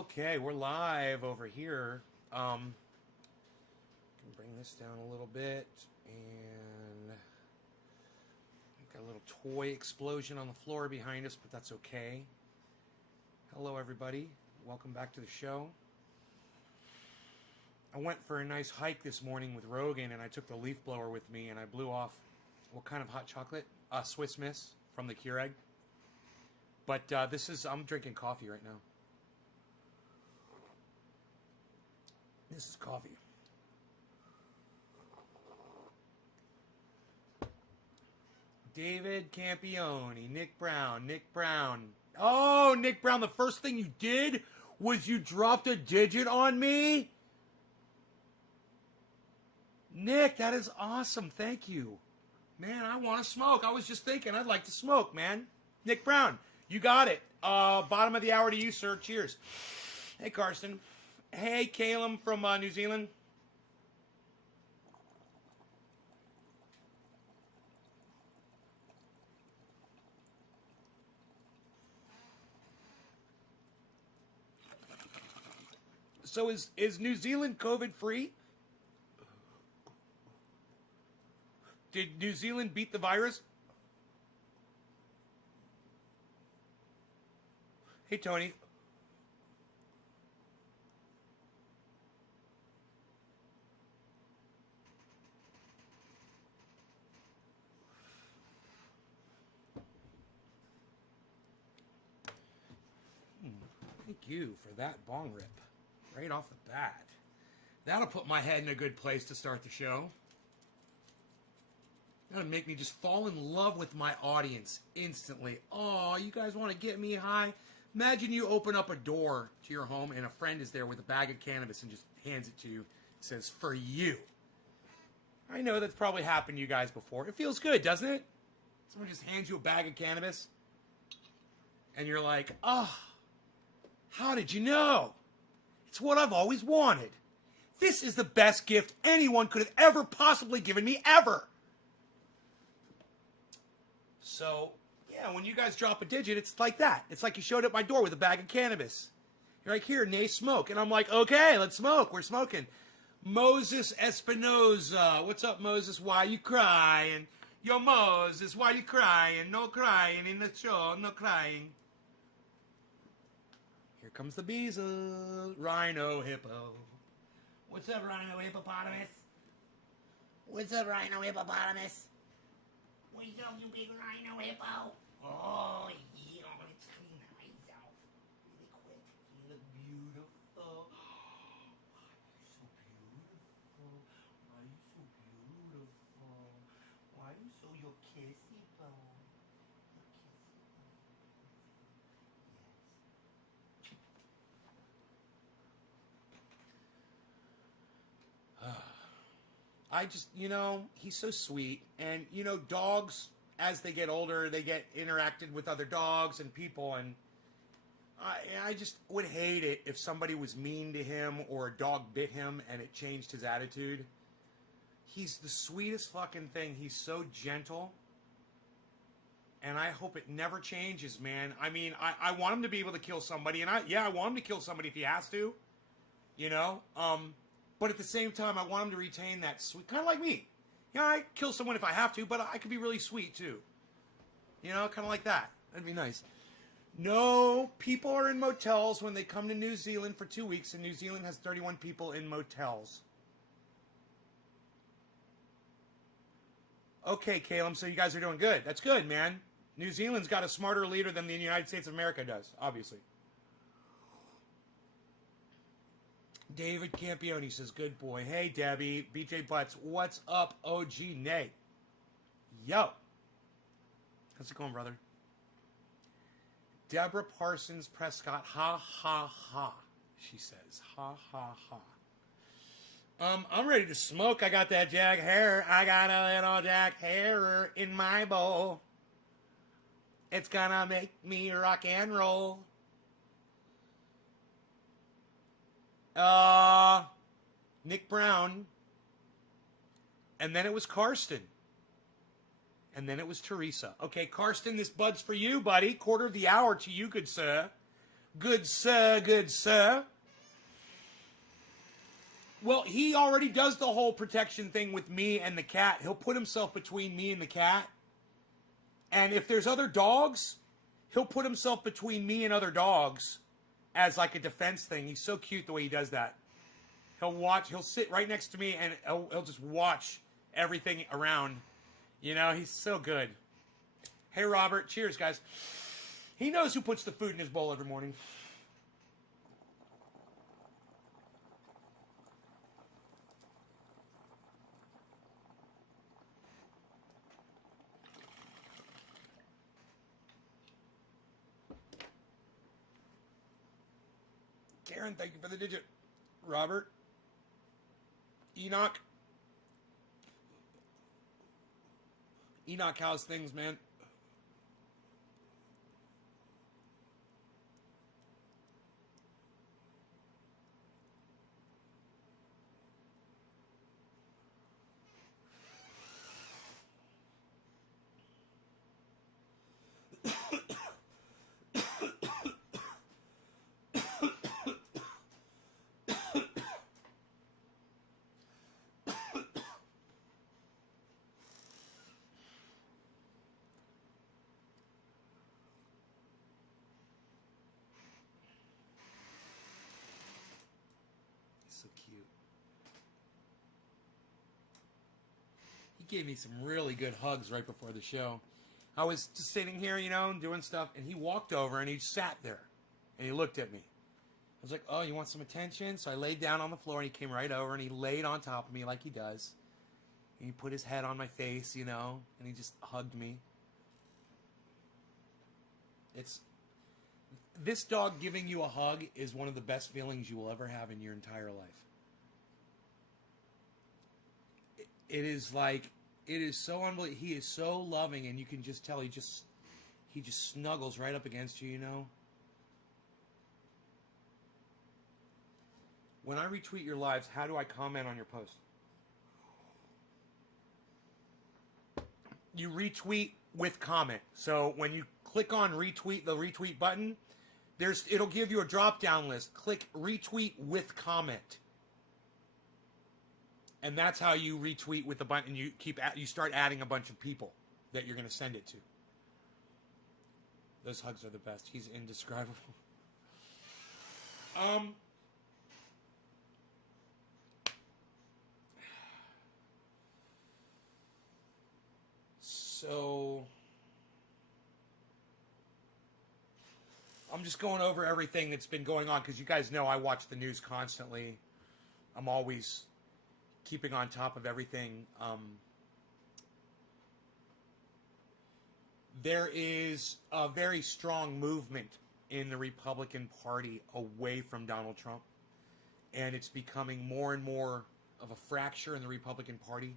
Okay, we're live over here. Can bring this down a little bit, and got a little toy explosion on the floor behind us, but that's okay. Hello, everybody. Welcome back to the show. I went for a nice hike this morning with Rogan, and I took the leaf blower with me, and I blew off what kind of hot chocolate? Swiss Miss from the Keurig. But I'm drinking coffee right now. This is coffee. David Campione, Nick Brown. Oh, Nick Brown, the first thing you did was you dropped a digit on me? Nick, that is awesome. Thank you. Man, I want to smoke. I was just thinking I'd like to smoke, man. Nick Brown, you got it. Bottom of the hour to you, sir. Cheers. Hey, Karsten. Hey, Calum from New Zealand. So is New Zealand COVID free? Did New Zealand beat the virus? Hey, Tony. Thank you for that bong rip. Right off the bat. That'll put my head in a good place to start the show. That'll make me just fall in love with my audience instantly. Oh, you guys want to get me high? Imagine you open up a door to your home and a friend is there with a bag of cannabis and just hands it to you. It says, for you. I know that's probably happened to you guys before. It feels good, doesn't it? Someone just hands you a bag of cannabis and you're like, oh, how did you know? It's what I've always wanted. This is the best gift anyone could have ever possibly given me ever. So, yeah, when you guys drop a digit, it's like that. It's like you showed up my door with a bag of cannabis. You're like, here, nay, smoke. And I'm like, okay, let's smoke. We're smoking. Moses Espinoza. What's up, Moses? Why you crying? Yo, Moses, why you crying? No crying in the show, no crying. Here comes the Beezle. Rhino Hippo. What's up, Rhino Hippopotamus? What's up, Rhino Hippopotamus? What's up, you big Rhino Hippo? Oh, yeah, let's clean the eyes out really quick. You look beautiful. Why you so beautiful? Why you so beautiful? Why you so your kissy bone? Your kissy bone. Yes. I just, he's so sweet. And, dogs, as they get older, they get interacted with other dogs and people. And I just would hate it if somebody was mean to him or a dog bit him and it changed his attitude. He's the sweetest fucking thing. He's so gentle. And I hope it never changes, man. I mean, I want him to be able to kill somebody. And I want him to kill somebody if he has to. But at the same time, I want him to retain that sweet, kind of like me. I kill someone if I have to, but I could be really sweet too. Kind of like that. That'd be nice. No, people are in motels when they come to New Zealand for 2 weeks, and New Zealand has 31 people in motels. Okay, Caleb, so you guys are doing good. That's good, man. New Zealand's got a smarter leader than the United States of America does, obviously. David Campione says, good boy. Hey, Debbie. BJ Butts. What's up, OG Nate? Yo. How's it going, brother? Deborah Parsons Prescott. Ha, ha, ha. She says, ha, ha, ha. I'm ready to smoke. I got that Jack Hair. I got a little Jack Hair in my bowl. It's gonna make me rock and roll. Nick Brown, and then it was Karsten, and then it was Teresa. Okay, Karsten, this bud's for you, buddy. Quarter of the hour to you, good sir. Good sir, good sir. Well, he already does the whole protection thing with me and the cat. He'll put himself between me and the cat. And if there's other dogs, he'll put himself between me and other dogs as like a defense thing. He's so cute the way he does that. He'll sit right next to me and he'll just watch everything around. You know, he's so good. Hey, Robert. Cheers, guys. He knows who puts the food in his bowl every morning. Karen, thank you for the digit. Robert. Enoch. Enoch, how's things, man? So cute. He gave me some really good hugs right before the show. I was just sitting here, you know, and doing stuff, and he walked over and he sat there and he looked at me. I was like, oh, you want some attention? So I laid down on the floor and he came right over and he laid on top of me like he does. And he put his head on my face, you know, and he just hugged me. This dog giving you a hug is one of the best feelings you will ever have in your entire life. It is so unbelievable. He is so loving, and you can just tell he just snuggles right up against you, you know. When I retweet your lives, how do I comment on your post? You retweet with comment. So when you click on retweet, the retweet button, it'll give you a drop-down list. Click retweet with comment. And that's how you retweet with the button. You start adding a bunch of people that you're going to send it to. Those hugs are the best. He's indescribable. So I'm just going over everything that's been going on because you guys know I watch the news constantly. I'm always keeping on top of everything. There is a very strong movement in the Republican Party away from Donald Trump, and it's becoming more and more of a fracture in the Republican Party.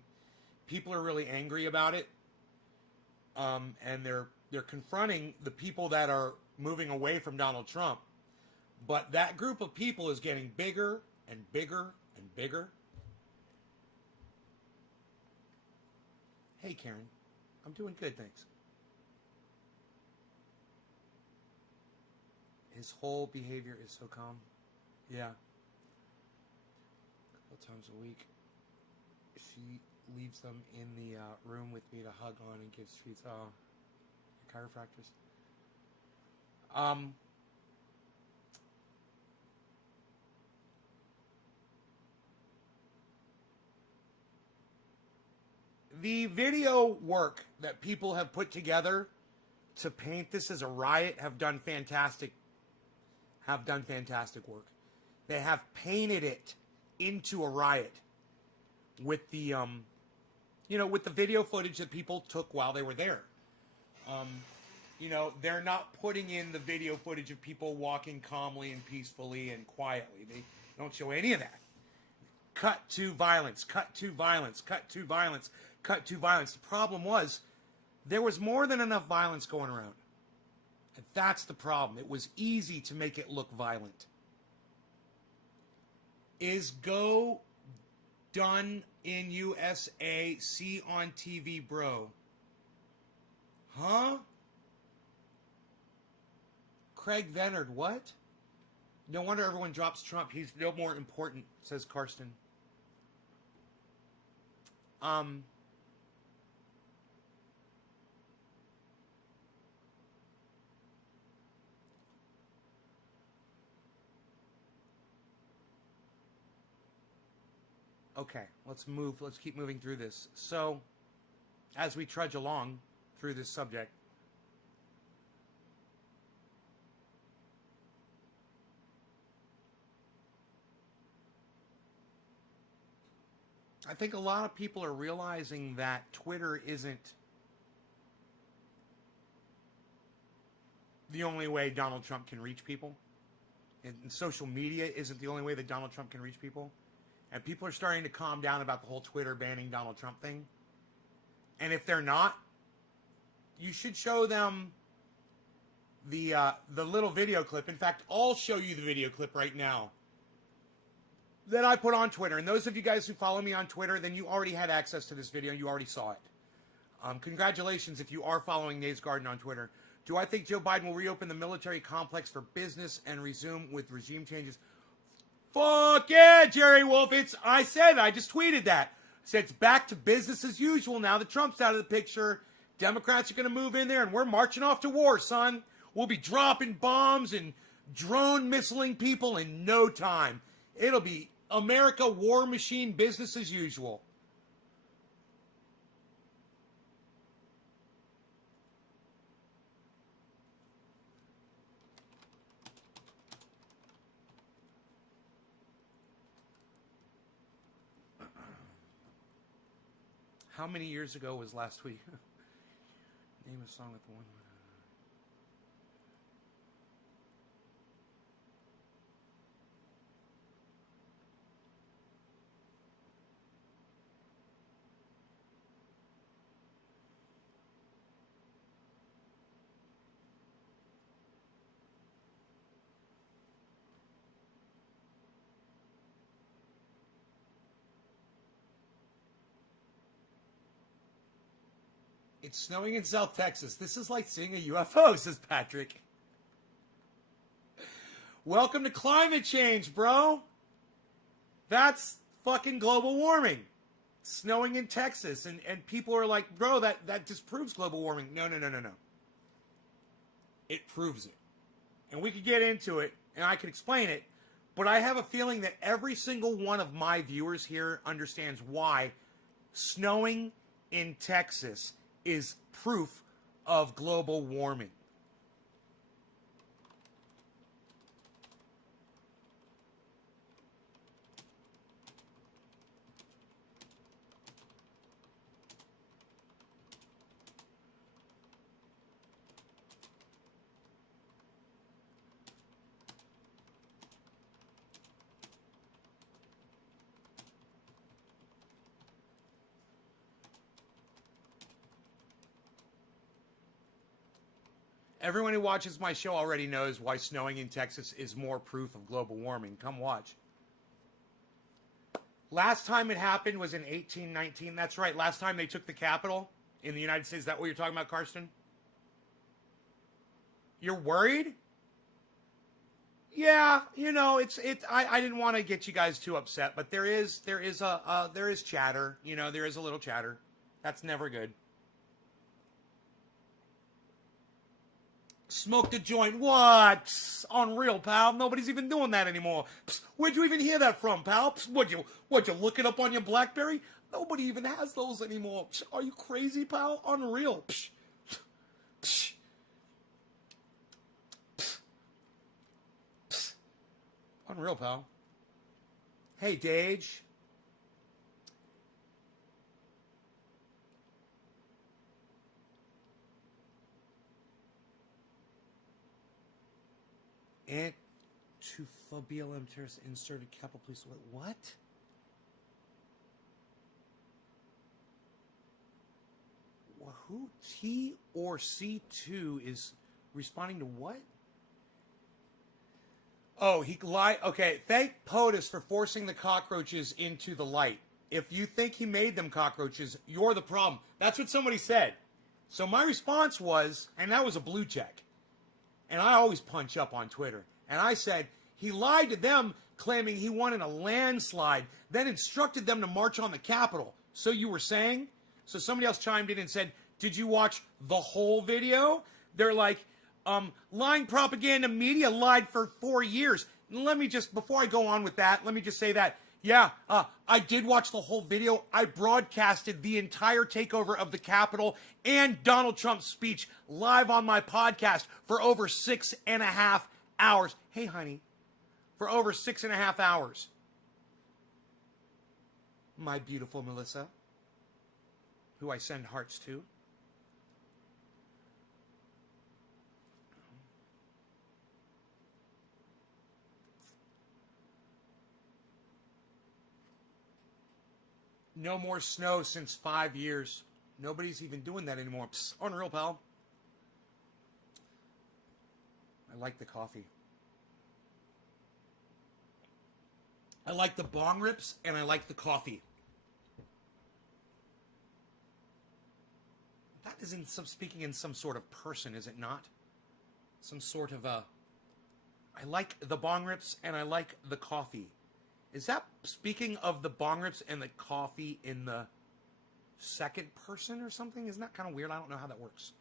People are really angry about it, and they're confronting the people that are moving away from Donald Trump. But that group of people is getting bigger and bigger and bigger. Hey, Karen. I'm doing good, thanks. His whole behavior is so calm. Yeah. A couple times a week. She leaves them in the room with me to hug on and gives treats. Oh, chiropractors. The video work that people have put together to paint this as a riot have done fantastic work. They have painted it into a riot with the with the video footage that people took while they were there. They're not putting in the video footage of people walking calmly and peacefully and quietly. They don't show any of that. Cut to violence, cut to violence, cut to violence, cut to violence. The problem was there was more than enough violence going around. And that's the problem. It was easy to make it look violent. Is Go done in USA? See on TV, bro. Huh? Craig Venard, what? No wonder everyone drops Trump. He's no more important, says Karsten. Okay, let's move. Let's keep moving through this. So, as we trudge along through this subject, I think a lot of people are realizing that Twitter isn't the only way Donald Trump can reach people. And social media isn't the only way that Donald Trump can reach people. And people are starting to calm down about the whole Twitter banning Donald Trump thing. And if they're not, you should show them the little video clip. In fact, I'll show you the video clip right now that I put on Twitter. And those of you guys who follow me on Twitter, then you already had access to this video. You already saw it. Congratulations if you are following Nays Garden on Twitter. Do I think Joe Biden will reopen the military complex for business and resume with regime changes? Fuck yeah, Jerry Wolf. I just tweeted that. I said it's back to business as usual now that Trump's out of the picture. Democrats are going to move in there and we're marching off to war, son. We'll be dropping bombs and drone missiling people in no time. It'll be America war machine business as usual. How many years ago was last week? Name a song with one. It's snowing in South Texas. This is like seeing a UFO, says Patrick. Welcome to climate change, bro. That's fucking global warming. It's snowing in Texas. And people are like, bro, that disproves global warming. No. It proves it. And we could get into it, and I could explain it. But I have a feeling that every single one of my viewers here understands why snowing in Texas is proof of global warming. Everyone who watches my show already knows why snowing in Texas is more proof of global warming. Come watch. Last time it happened was in 1819. That's right. Last time they took the Capitol in the United States. Is that what you're talking about, Karsten? You're worried? Yeah, I didn't want to get you guys too upset, but there is chatter. There is a little chatter. That's never good. Smoked a joint. What? Psst, unreal, pal. Nobody's even doing that anymore. Psst, where'd you even hear that from, pal? Psst, what'd you look it up on your BlackBerry? Nobody even has those anymore. Psst, are you crazy, pal? Unreal. Psst, psst, psst, psst. Unreal, pal. Hey, Dage. And to BLM terrorists inserted Capitol Police. What? Who? T or C2 is responding to what? Oh, he lied. Okay, thank POTUS for forcing the cockroaches into the light. If you think he made them cockroaches, you're the problem. That's what somebody said. So my response was, and that was a blue check. And I always punch up on Twitter. And I said, He lied to them, claiming he won in a landslide, then instructed them to march on the Capitol. So you were saying? So somebody else chimed in and said, did you watch the whole video? They're like, lying propaganda media lied for 4 years. Let me just, before I go on with that, let me just say that, yeah, I did watch the whole video. I broadcasted the entire takeover of the Capitol and Donald Trump's speech live on my podcast for over 6.5 hours. Hey, honey, for over 6.5 hours. My beautiful Melissa, who I send hearts to. No more snow since 5 years. Nobody's even doing that anymore. Psst, unreal, pal. I like the coffee. I like the bong rips, and I like the coffee. That is speaking in some sort of person, is it not? Some sort of I like the bong rips, and I like the coffee. Is that speaking of the bong rips and the coffee in the second person or something? Isn't that kind of weird? I don't know how that works.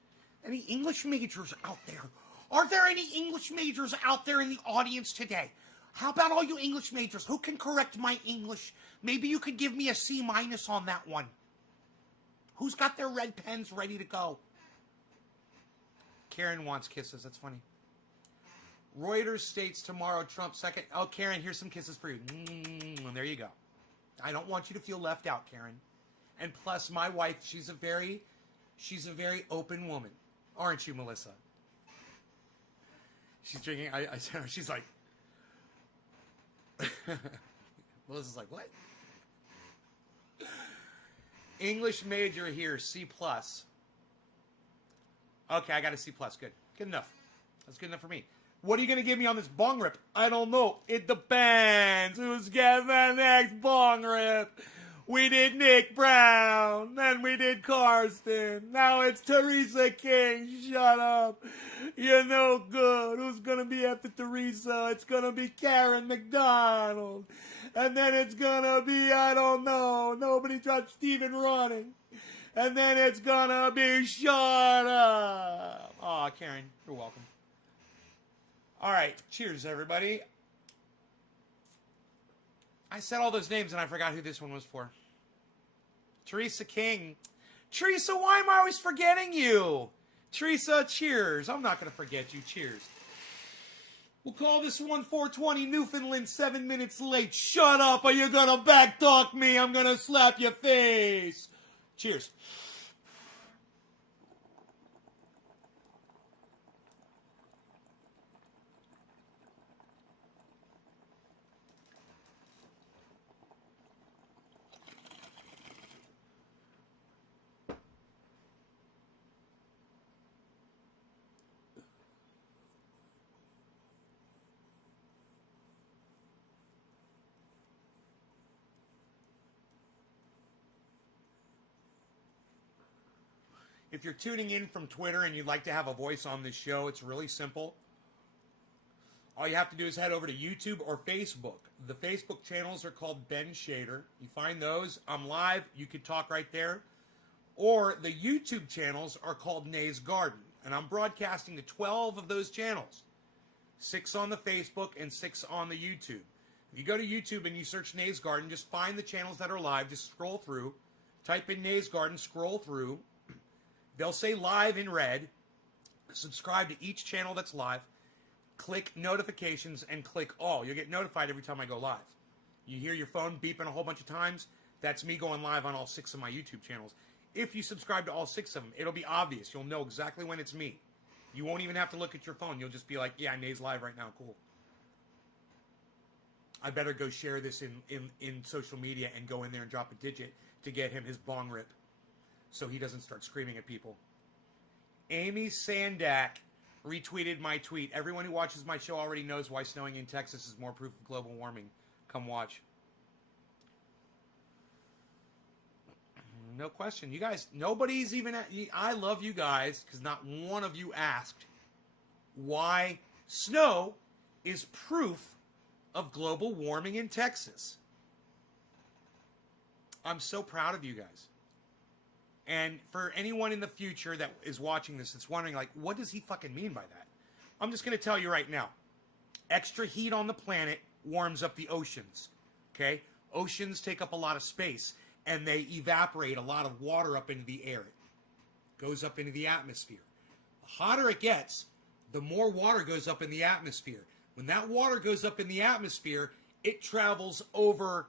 Any English majors out there? Are there any English majors out there in the audience today? How about all you English majors? Who can correct my English? Maybe you could give me a C- on that one. Who's got their red pens ready to go? Karen wants kisses. That's funny. Reuters states tomorrow Trump second. Oh, Karen, here's some kisses for you. And there you go. I don't want you to feel left out, Karen. And plus, my wife, she's a very open woman, aren't you, Melissa? She's drinking. I said her. She's like, Melissa's like, what? English major here, C+. Okay, I got a C+. Good. Good enough. That's good enough for me. What are you going to give me on this bong rip? I don't know. It depends. Who's getting the next bong rip? We did Nick Brown. Then we did Karsten. Now it's Teresa King. Shut up. You're no good. Who's going to be after Teresa? It's going to be Karen McDonald. And then it's going to be, I don't know, nobody dropped Stephen Running. And then it's going to be shut up. Aw, Karen, you're welcome. All right, cheers, everybody. I said all those names and I forgot who this one was for. Teresa King. Teresa, why am I always forgetting you? Teresa, cheers. I'm not going to forget you. Cheers. We'll call this one 420 Newfoundland 7 minutes late. Shut up. Are you going to backtalk me? I'm going to slap your face. Cheers. If you're tuning in from Twitter and you'd like to have a voice on this show, it's really simple. All you have to do is head over to YouTube or Facebook. The Facebook channels are called Ben Shader. You find those. I'm live. You can talk right there. Or the YouTube channels are called Nay's Garden. And I'm broadcasting to 12 of those channels. 6 on the Facebook and 6 on the YouTube. If you go to YouTube and you search Nay's Garden, just find the channels that are live. Just scroll through. Type in Nay's Garden. Scroll through. They'll say live in red. Subscribe to each channel that's live. Click notifications and click all. You'll get notified every time I go live. You hear your phone beeping a whole bunch of times. That's me going live on all 6 of my YouTube channels. If you subscribe to all 6 of them, it'll be obvious. You'll know exactly when it's me. You won't even have to look at your phone. You'll just be like, yeah, Nay's live right now. Cool. I better go share this in social media and go in there and drop a digit to get him his bong rip, so he doesn't start screaming at people. Amy Sandak retweeted my tweet. Everyone who watches my show already knows why snowing in Texas is more proof of global warming. Come watch. No question. You guys, nobody's even... I love you guys because not one of you asked why snow is proof of global warming in Texas. I'm so proud of you guys. And for anyone in the future that is watching this that's wondering, like, what does he fucking mean by that? I'm just going to tell you right now. Extra heat on the planet warms up the oceans, okay? Oceans take up a lot of space, and they evaporate a lot of water up into the air. It goes up into the atmosphere. The hotter it gets, the more water goes up in the atmosphere. When that water goes up in the atmosphere, it travels over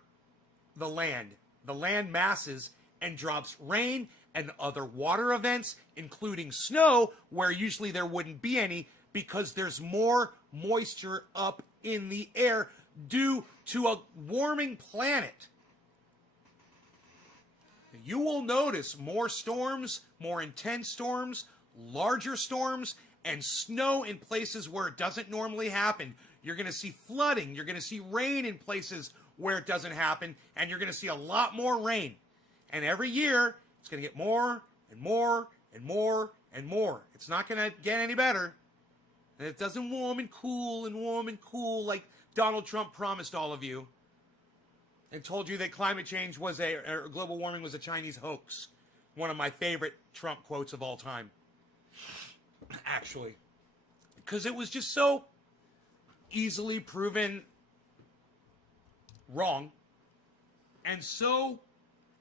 the land masses, and drops rain and other water events, including snow, where usually there wouldn't be any because there's more moisture up in the air due to a warming planet. You will notice more storms, more intense storms, larger storms, and snow in places where it doesn't normally happen. You're going to see flooding. You're going to see rain in places where it doesn't happen, and you're going to see a lot more rain. And every year, it's going to get more and more and more and more. It's not going to get any better. And it doesn't warm and cool like Donald Trump promised all of you and told you that climate change was or global warming was a Chinese hoax. One of my favorite Trump quotes of all time. Actually. Because it was just so easily proven wrong and so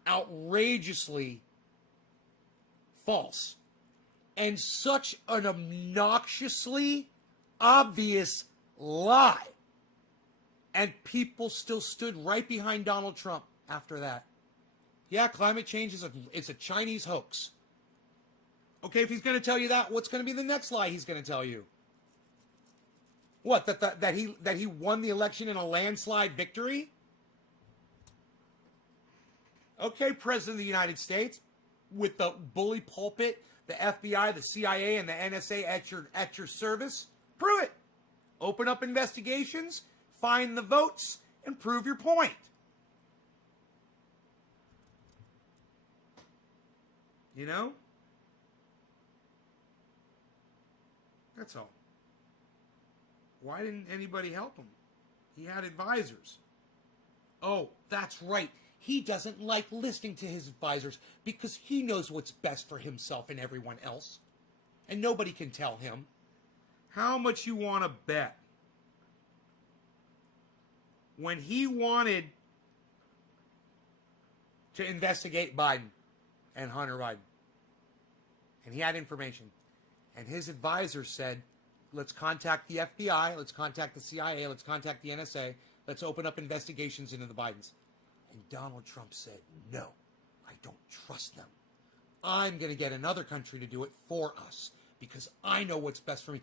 outrageously false and such an obnoxiously obvious lie. And people still stood right behind Donald Trump after that. Yeah, climate change is a Chinese hoax. Okay, if he's going to tell you that, what's going to be the next lie he's going to tell you? What, that he won the election in a landslide victory? Okay, President of the United States, with the bully pulpit, the FBI, the CIA, and the NSA at your service, prove it. Open up investigations, find the votes, and prove your point. You know? That's all. Why didn't anybody help him? He had advisors. Oh, that's right. He doesn't like listening to his advisors because he knows what's best for himself and everyone else. And nobody can tell him. How much you want to bet? When he wanted to investigate Biden and Hunter Biden, and he had information, and his advisors said, let's contact the FBI, let's contact the CIA, let's contact the NSA, let's open up investigations into the Bidens. And Donald Trump said, no, I don't trust them. I'm going to get another country to do it for us because I know what's best for me.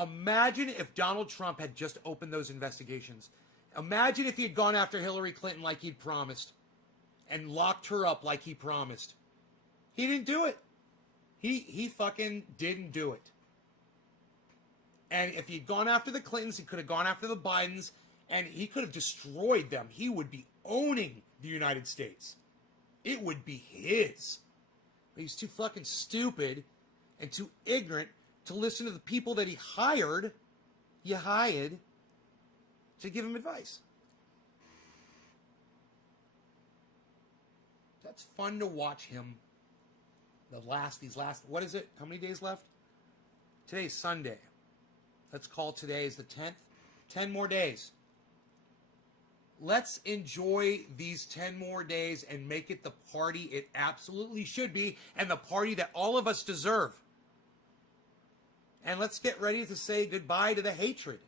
Imagine if Donald Trump had just opened those investigations. Imagine if he had gone after Hillary Clinton like he'd promised and locked her up like he promised. He didn't do it. He fucking didn't do it. And if he'd gone after the Clintons, he could have gone after the Bidens, and he could have destroyed them. He would be owning the United States. It would be his. But he's too fucking stupid and too ignorant to listen to the people that he hired, to give him advice. That's fun to watch him. What is it? How many days left? Today's Sunday. Let's call today is the 10th. 10 more days. Let's enjoy these 10 more days and make it the party it absolutely should be and the party that all of us deserve. And let's get ready to say goodbye to the hatred,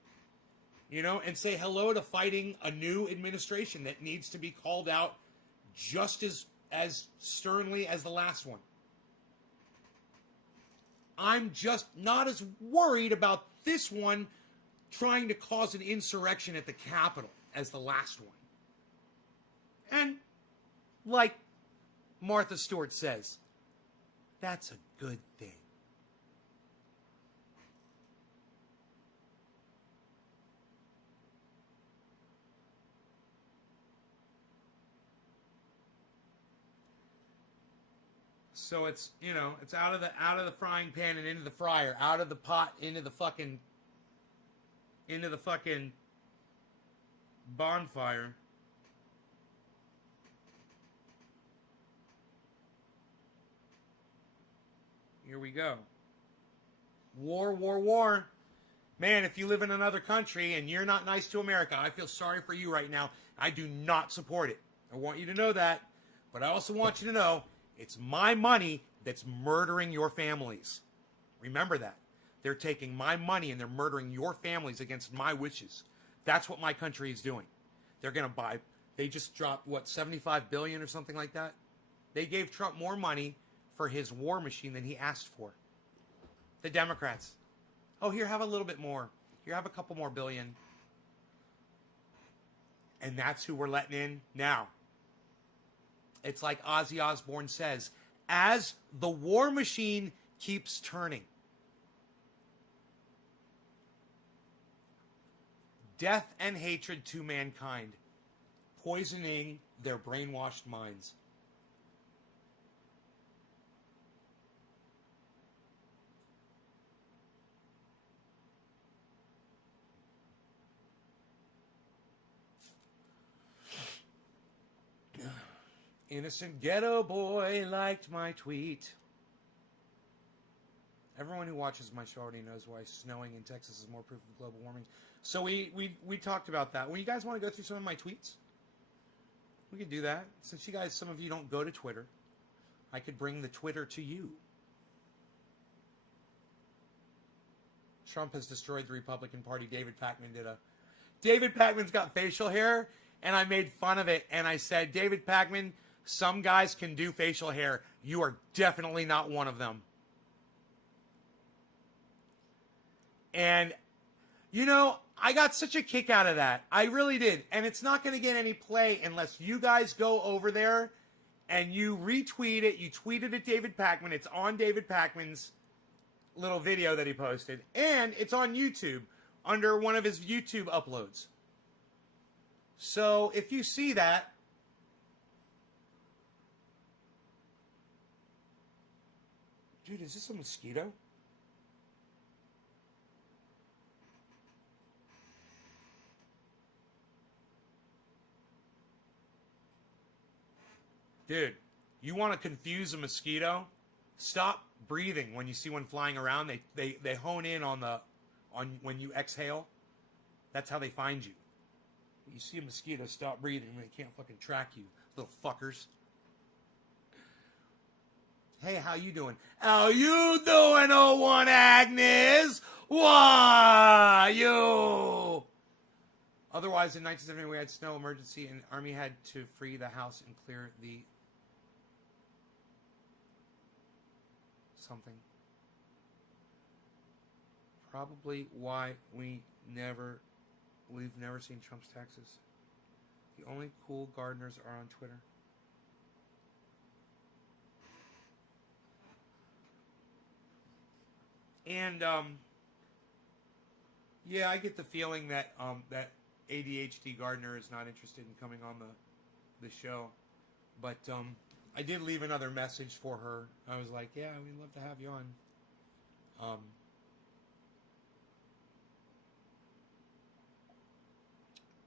and say hello to fighting a new administration that needs to be called out just as sternly as the last one. I'm just not as worried about this one trying to cause an insurrection at the Capitol as the last one. And like Martha Stewart says, that's a good thing. So it's, it's out of the frying pan and into the fryer, out of the pot into the fucking bonfire. Here we go. War, war, war. Man, if you live in another country and you're not nice to America, I feel sorry for you right now. I do not support it. I want you to know that. But I also want you to know it's my money that's murdering your families. Remember that. They're taking my money and they're murdering your families against my wishes. That's what my country is doing. They're going to buy. They just dropped, what, $75 billion or something like that? They gave Trump more money for his war machine than he asked for. The Democrats. Oh, here, have a little bit more. Here, have a couple more billion. And that's who we're letting in now. It's like Ozzy Osbourne says, as the war machine keeps turning, death and hatred to mankind, poisoning their brainwashed minds. Innocent ghetto boy liked my tweet. Everyone who watches my show already knows why snowing in Texas is more proof of global warming. So we talked about that. Well, you guys want to go through some of my tweets? We could do that. Since you guys, some of you don't go to Twitter, I could bring the Twitter to you. Trump has destroyed the Republican Party. David Pakman's got facial hair, and I made fun of it, and I said, David Pakman, some guys can do facial hair. You are definitely not one of them. And, you know, I got such a kick out of that. I really did. And it's not going to get any play unless you guys go over there and you retweet it. You tweet it at David Pakman. It's on David Pakman's little video that he posted. And it's on YouTube under one of his YouTube uploads. So if you see that, dude, is this a mosquito? Dude, you want to confuse a mosquito? Stop breathing when you see one flying around. They hone in on when you exhale. That's how they find you. You see a mosquito, stop breathing. They can't fucking track you, little fuckers. Hey, how you doing? How you doing, 01 Agnes? Why, you? Otherwise, in 1970, we had snow emergency, and Army had to free the house and clear the something. Probably why we've never seen Trump's taxes. The only cool gardeners are on Twitter. And yeah, I get the feeling that that ADHD gardener is not interested in coming on the show, but I did leave another message for her. I was like, yeah, we'd love to have you on.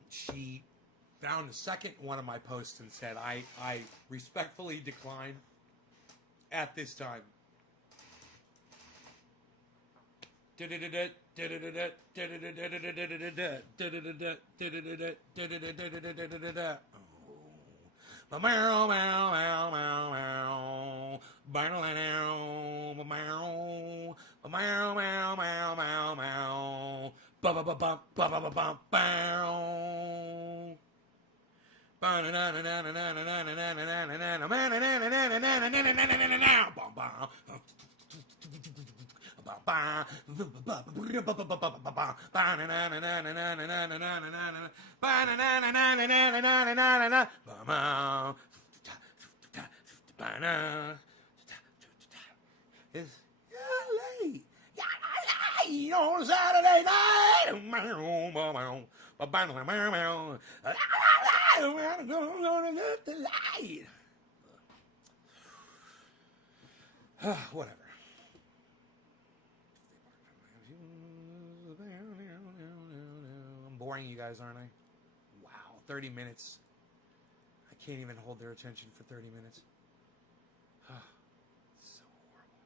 She found the second one of my posts and said, I respectfully decline at this time. On Saturday night. Whatever. I'm boring you guys, aren't I? Wow. 30 minutes. I can't even hold their attention for 30 minutes. It's so horrible.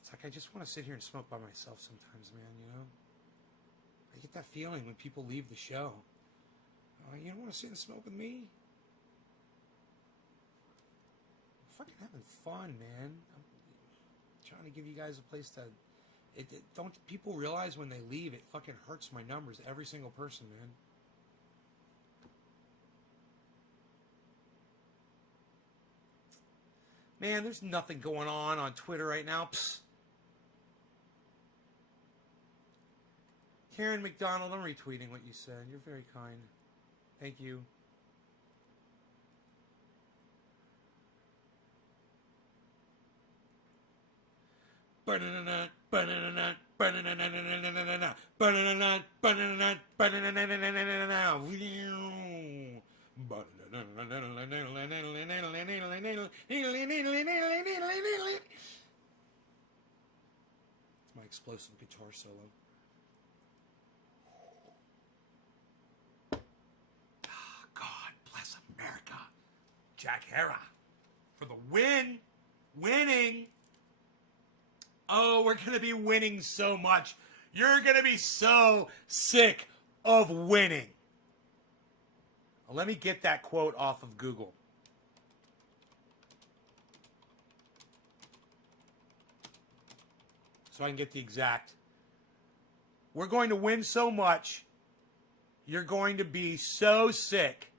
It's like I just want to sit here and smoke by myself sometimes, man, you know? I get that feeling when people leave the show. Oh, you don't want to sit and smoke with me? I'm fucking having fun, man. I'm trying to give you guys a place to... don't people realize when they leave, it fucking hurts my numbers, every single person, man. Man, there's nothing going on Twitter right now. Psst. Karen McDonald, I'm retweeting what you said. You're very kind. Thank you. It's my explosive guitar solo. God bless America. Jack Hara for the win. Winning. Oh, we're going to be winning so much. You're going to be so sick of winning. Well, let me get that quote off of Google. So I can get the exact. We're going to win so much. You're going to be so sick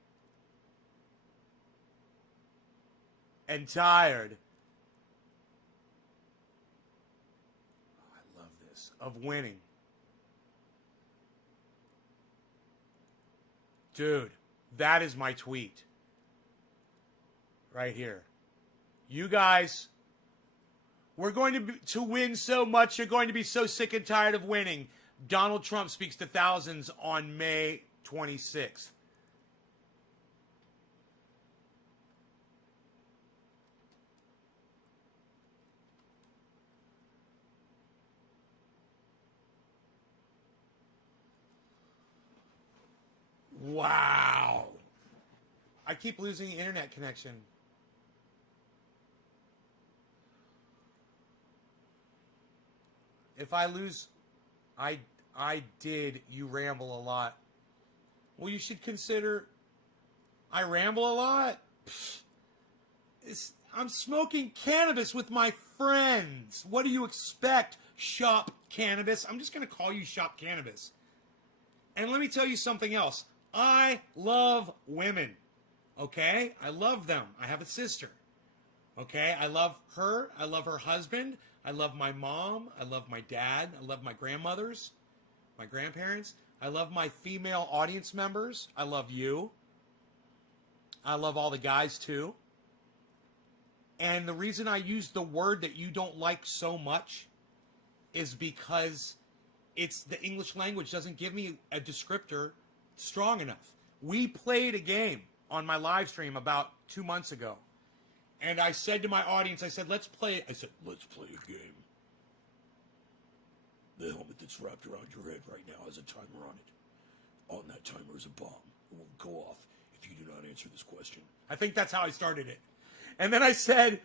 and tired. Oh, I love this. Of winning. Dude, that is my tweet. Right here. You guys, we're going to win so much, you're going to be so sick and tired of winning. Donald Trump speaks to thousands on May 26th. Wow. I keep losing the internet connection. If I lose, I did. You ramble a lot. Well, you should consider. I ramble a lot. I'm smoking cannabis with my friends. What do you expect, Shop Cannabis? I'm just going to call you Shop Cannabis. And let me tell you something else. I love women. Okay? I love them. I have a sister. Okay? I love her. I love her husband. I love my mom. I love my dad. I love my grandmothers, my grandparents. I love my female audience members. I love you. I love all the guys too. And the reason I use the word that you don't like so much is because it's the English language doesn't give me a descriptor strong enough. We played a game on my live stream about 2 months ago. And I said to my audience, I said, let's play a game. The helmet that's wrapped around your head right now has a timer on it. On that timer is a bomb. It will go off if you do not answer this question. I think that's how I started it. And then I said,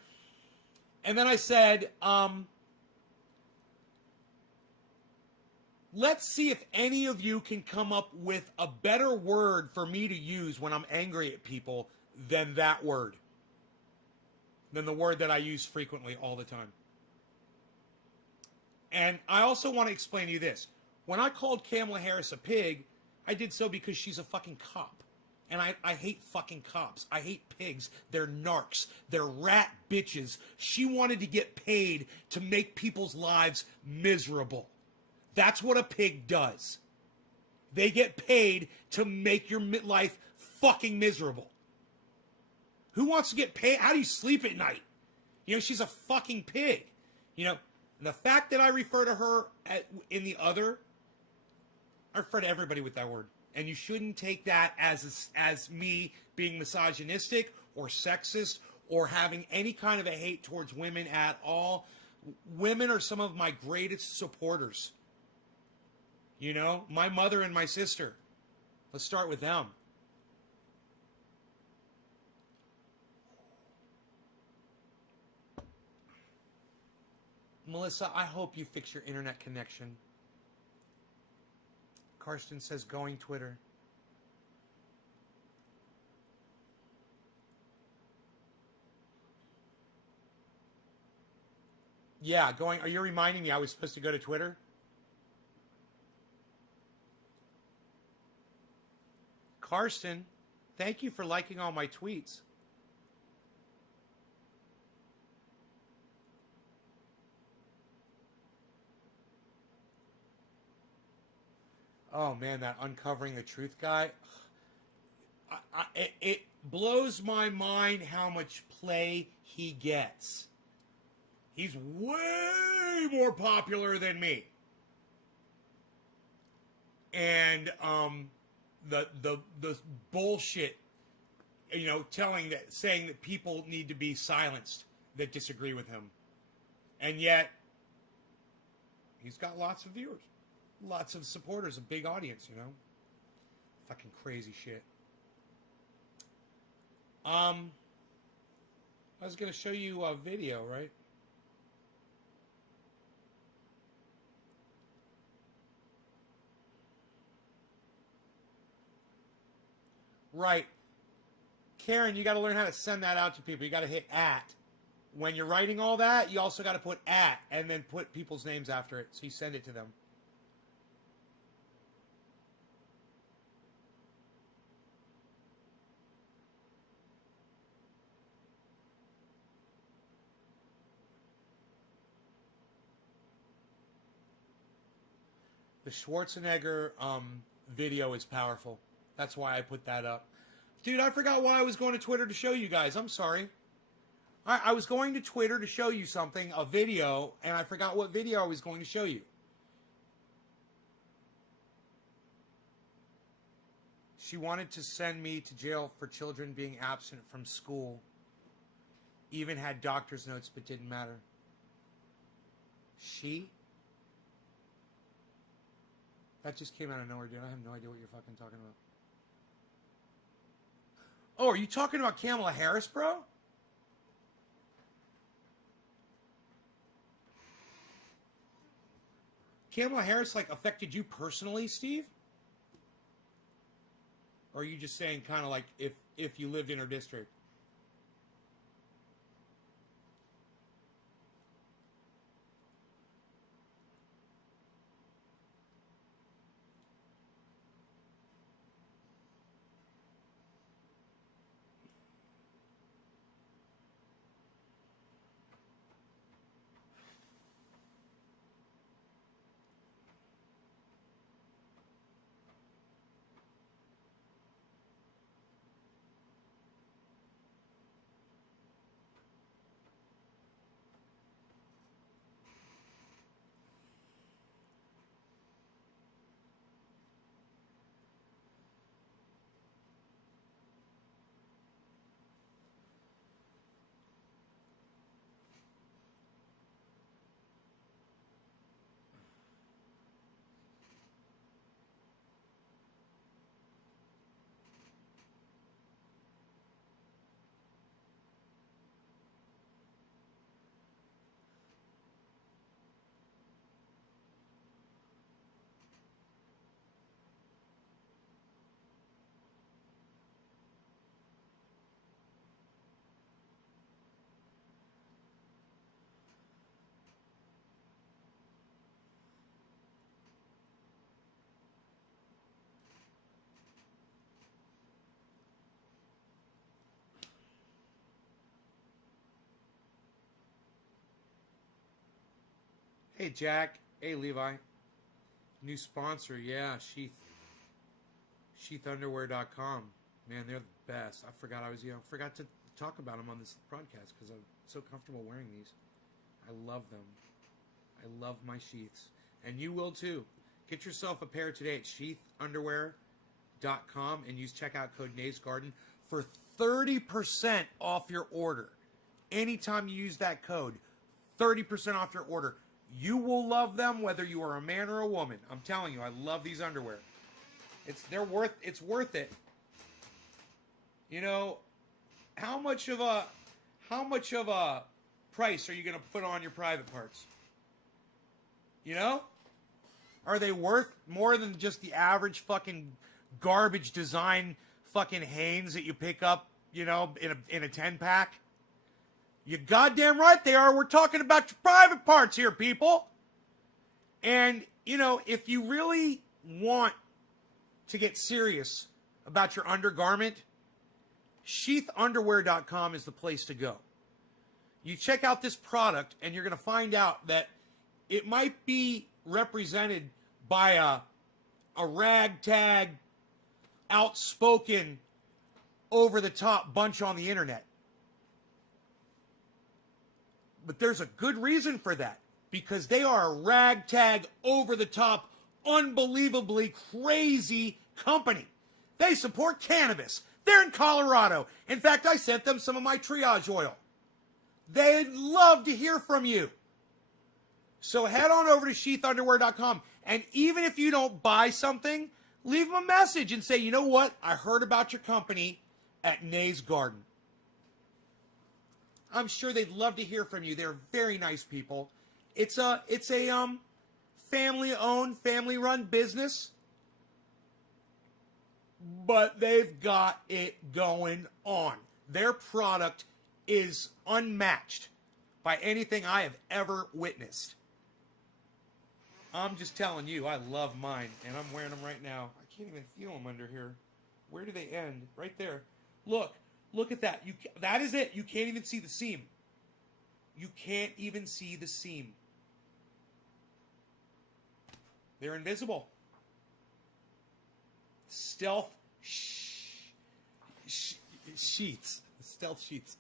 let's see if any of you can come up with a better word for me to use when I'm angry at people than that word. Than the word that I use frequently all the time. And I also want to explain to you this. When I called Kamala Harris a pig, I did so because she's a fucking cop. And I hate fucking cops. I hate pigs. They're narcs. They're rat bitches. She wanted to get paid to make people's lives miserable. That's what a pig does. They get paid to make your life fucking miserable. Who wants to get paid? How do you sleep at night? You know, she's a fucking pig. You know, the fact that I refer to her in the other, I refer to everybody with that word. And you shouldn't take that as me being misogynistic or sexist or having any kind of a hate towards women at all. Women are some of my greatest supporters. You know, my mother and my sister. Let's start with them. Melissa, I hope you fix your internet connection. Karsten says going Twitter. Yeah, going. Are you reminding me I was supposed to go to Twitter? Karsten, thank you for liking all my tweets. Oh man, that uncovering the truth guy. It blows my mind how much play he gets. He's way more popular than me. And the bullshit, saying that people need to be silenced that disagree with him. And yet he's got lots of viewers, lots of supporters, a big audience, Fucking crazy shit. I was going to show you a video, right? Right. Karen, you got to learn how to send that out to people. You got to hit @ when you're writing all that. You also got to put @ and then put people's names after it, so you send it to them. The Schwarzenegger video is powerful. That's why I put that up. Dude, I forgot why I was going to Twitter to show you guys. I'm sorry. I was going to Twitter to show you something, a video, and I forgot what video I was going to show you. She wanted to send me to jail for children being absent from school. Even had doctor's notes, but didn't matter. She? That just came out of nowhere, dude. I have no idea what you're fucking talking about. Oh, are you talking about Kamala Harris, bro? Kamala Harris, affected you personally, Steve? Or are you just saying kind of like if you lived in her district? Hey, Jack. Hey, Levi. New sponsor, yeah, Sheath. SheathUnderwear.com. Man, they're the best. I forgot forgot to talk about them on this broadcast because I'm so comfortable wearing these. I love them. I love my sheaths. And you will too. Get yourself a pair today at SheathUnderwear.com and use checkout code NavesGarden for 30% off your order. Anytime you use that code, 30% off your order. You will love them whether you are a man or a woman. I'm telling you, I love these underwear. It's worth it. You know, how much of a price are you going to put on your private parts? You know? Are they worth more than just the average fucking garbage design fucking Hanes that you pick up, you know, in a 10-pack? You goddamn right they are. We're talking about your private parts here, people. And, you know, if you really want to get serious about your undergarment, sheathunderwear.com is the place to go. You check out this product and you're going to find out that it might be represented by a ragtag, outspoken, over-the-top bunch on the internet. But there's a good reason for that, because they are a ragtag, over-the-top, unbelievably crazy company. They support cannabis. They're in Colorado. In fact, I sent them some of my triage oil. They'd love to hear from you. So head on over to sheathunderwear.com, and even if you don't buy something, leave them a message and say, you know what? I heard about your company at Nay's Garden. I'm sure they'd love to hear from you. They're very nice people. It's a family-owned, family-run business, but they've got it going on. Their product is unmatched by anything I have ever witnessed. I'm just telling you, I love mine, and I'm wearing them right now. I can't even feel them under here. Where do they end? Right there. Look at that. That is it. You can't even see the seam. You can't even see the seam. They're invisible. Stealth sheets. Stealth sheets.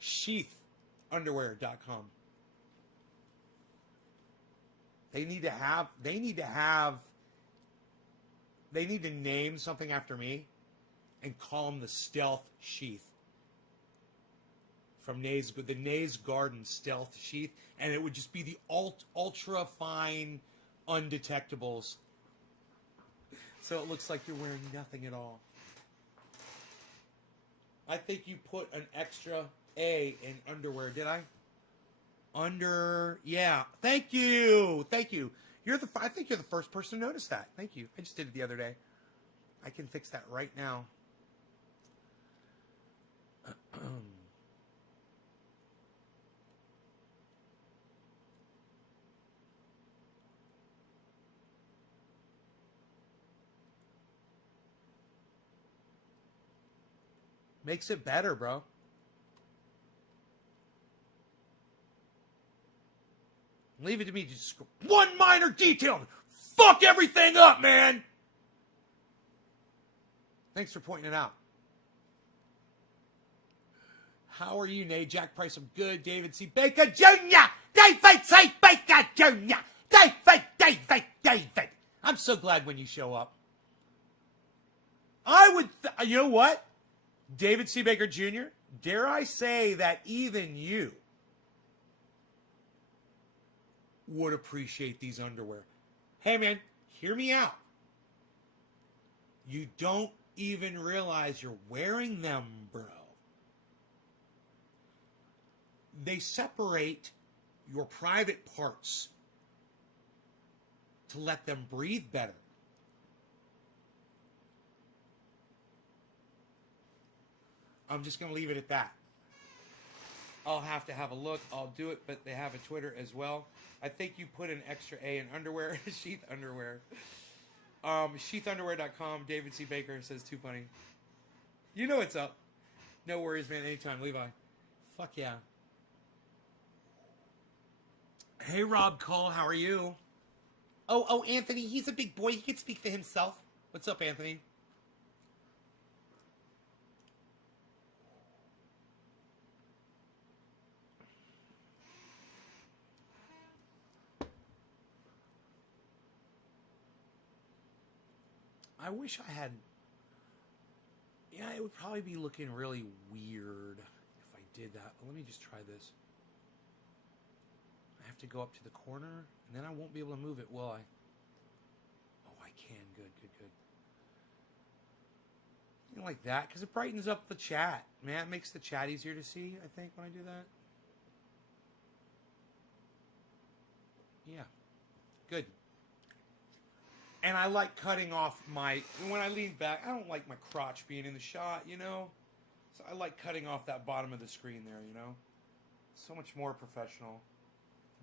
Sheathunderwear.com. They need to name something after me and call them the Stealth Sheath. From the Nay's Garden Stealth Sheath. And it would just be the ultra fine undetectables. So it looks like you're wearing nothing at all. I think you put an extra A in underwear, did I? Yeah. Thank you. I think you're the first person to notice that. Thank you. I just did it the other day. I can fix that right now. Makes it better, bro. Leave it to me. Just one minor detail. Fuck everything up, man. Thanks for pointing it out. How are you, Nay? Jack Price, I'm good. David C. Baker Jr. David C. Baker Jr. David. I'm so glad when you show up. You know what? David C. Baker Jr., dare I say that even you would appreciate these underwear. Hey, man, hear me out. You don't even realize you're wearing them, bro. They separate your private parts to let them breathe better. I'm just going to leave it at that. I'll have to have a look. I'll do it, but they have a Twitter as well. I think you put an extra A in underwear. Sheath underwear. Sheathunderwear.com. David C. Baker says, too funny. You know what's up. No worries, man. Anytime, Levi. Fuck yeah. Hey, Rob Cole. How are you? Oh, Anthony. He's a big boy. He can speak for himself. What's up, Anthony? I wish I had... Yeah, it would probably be looking really weird if I did that. But let me just try this. I have to go up to the corner, and then I won't be able to move it, will I? Oh, I can. Good. Like that, because it brightens up the chat. Man, it makes the chat easier to see, I think, when I do that. Yeah. Good. And I like cutting off when I lean back, I don't like my crotch being in the shot, you know? So I like cutting off that bottom of the screen there, you know? So much more professional.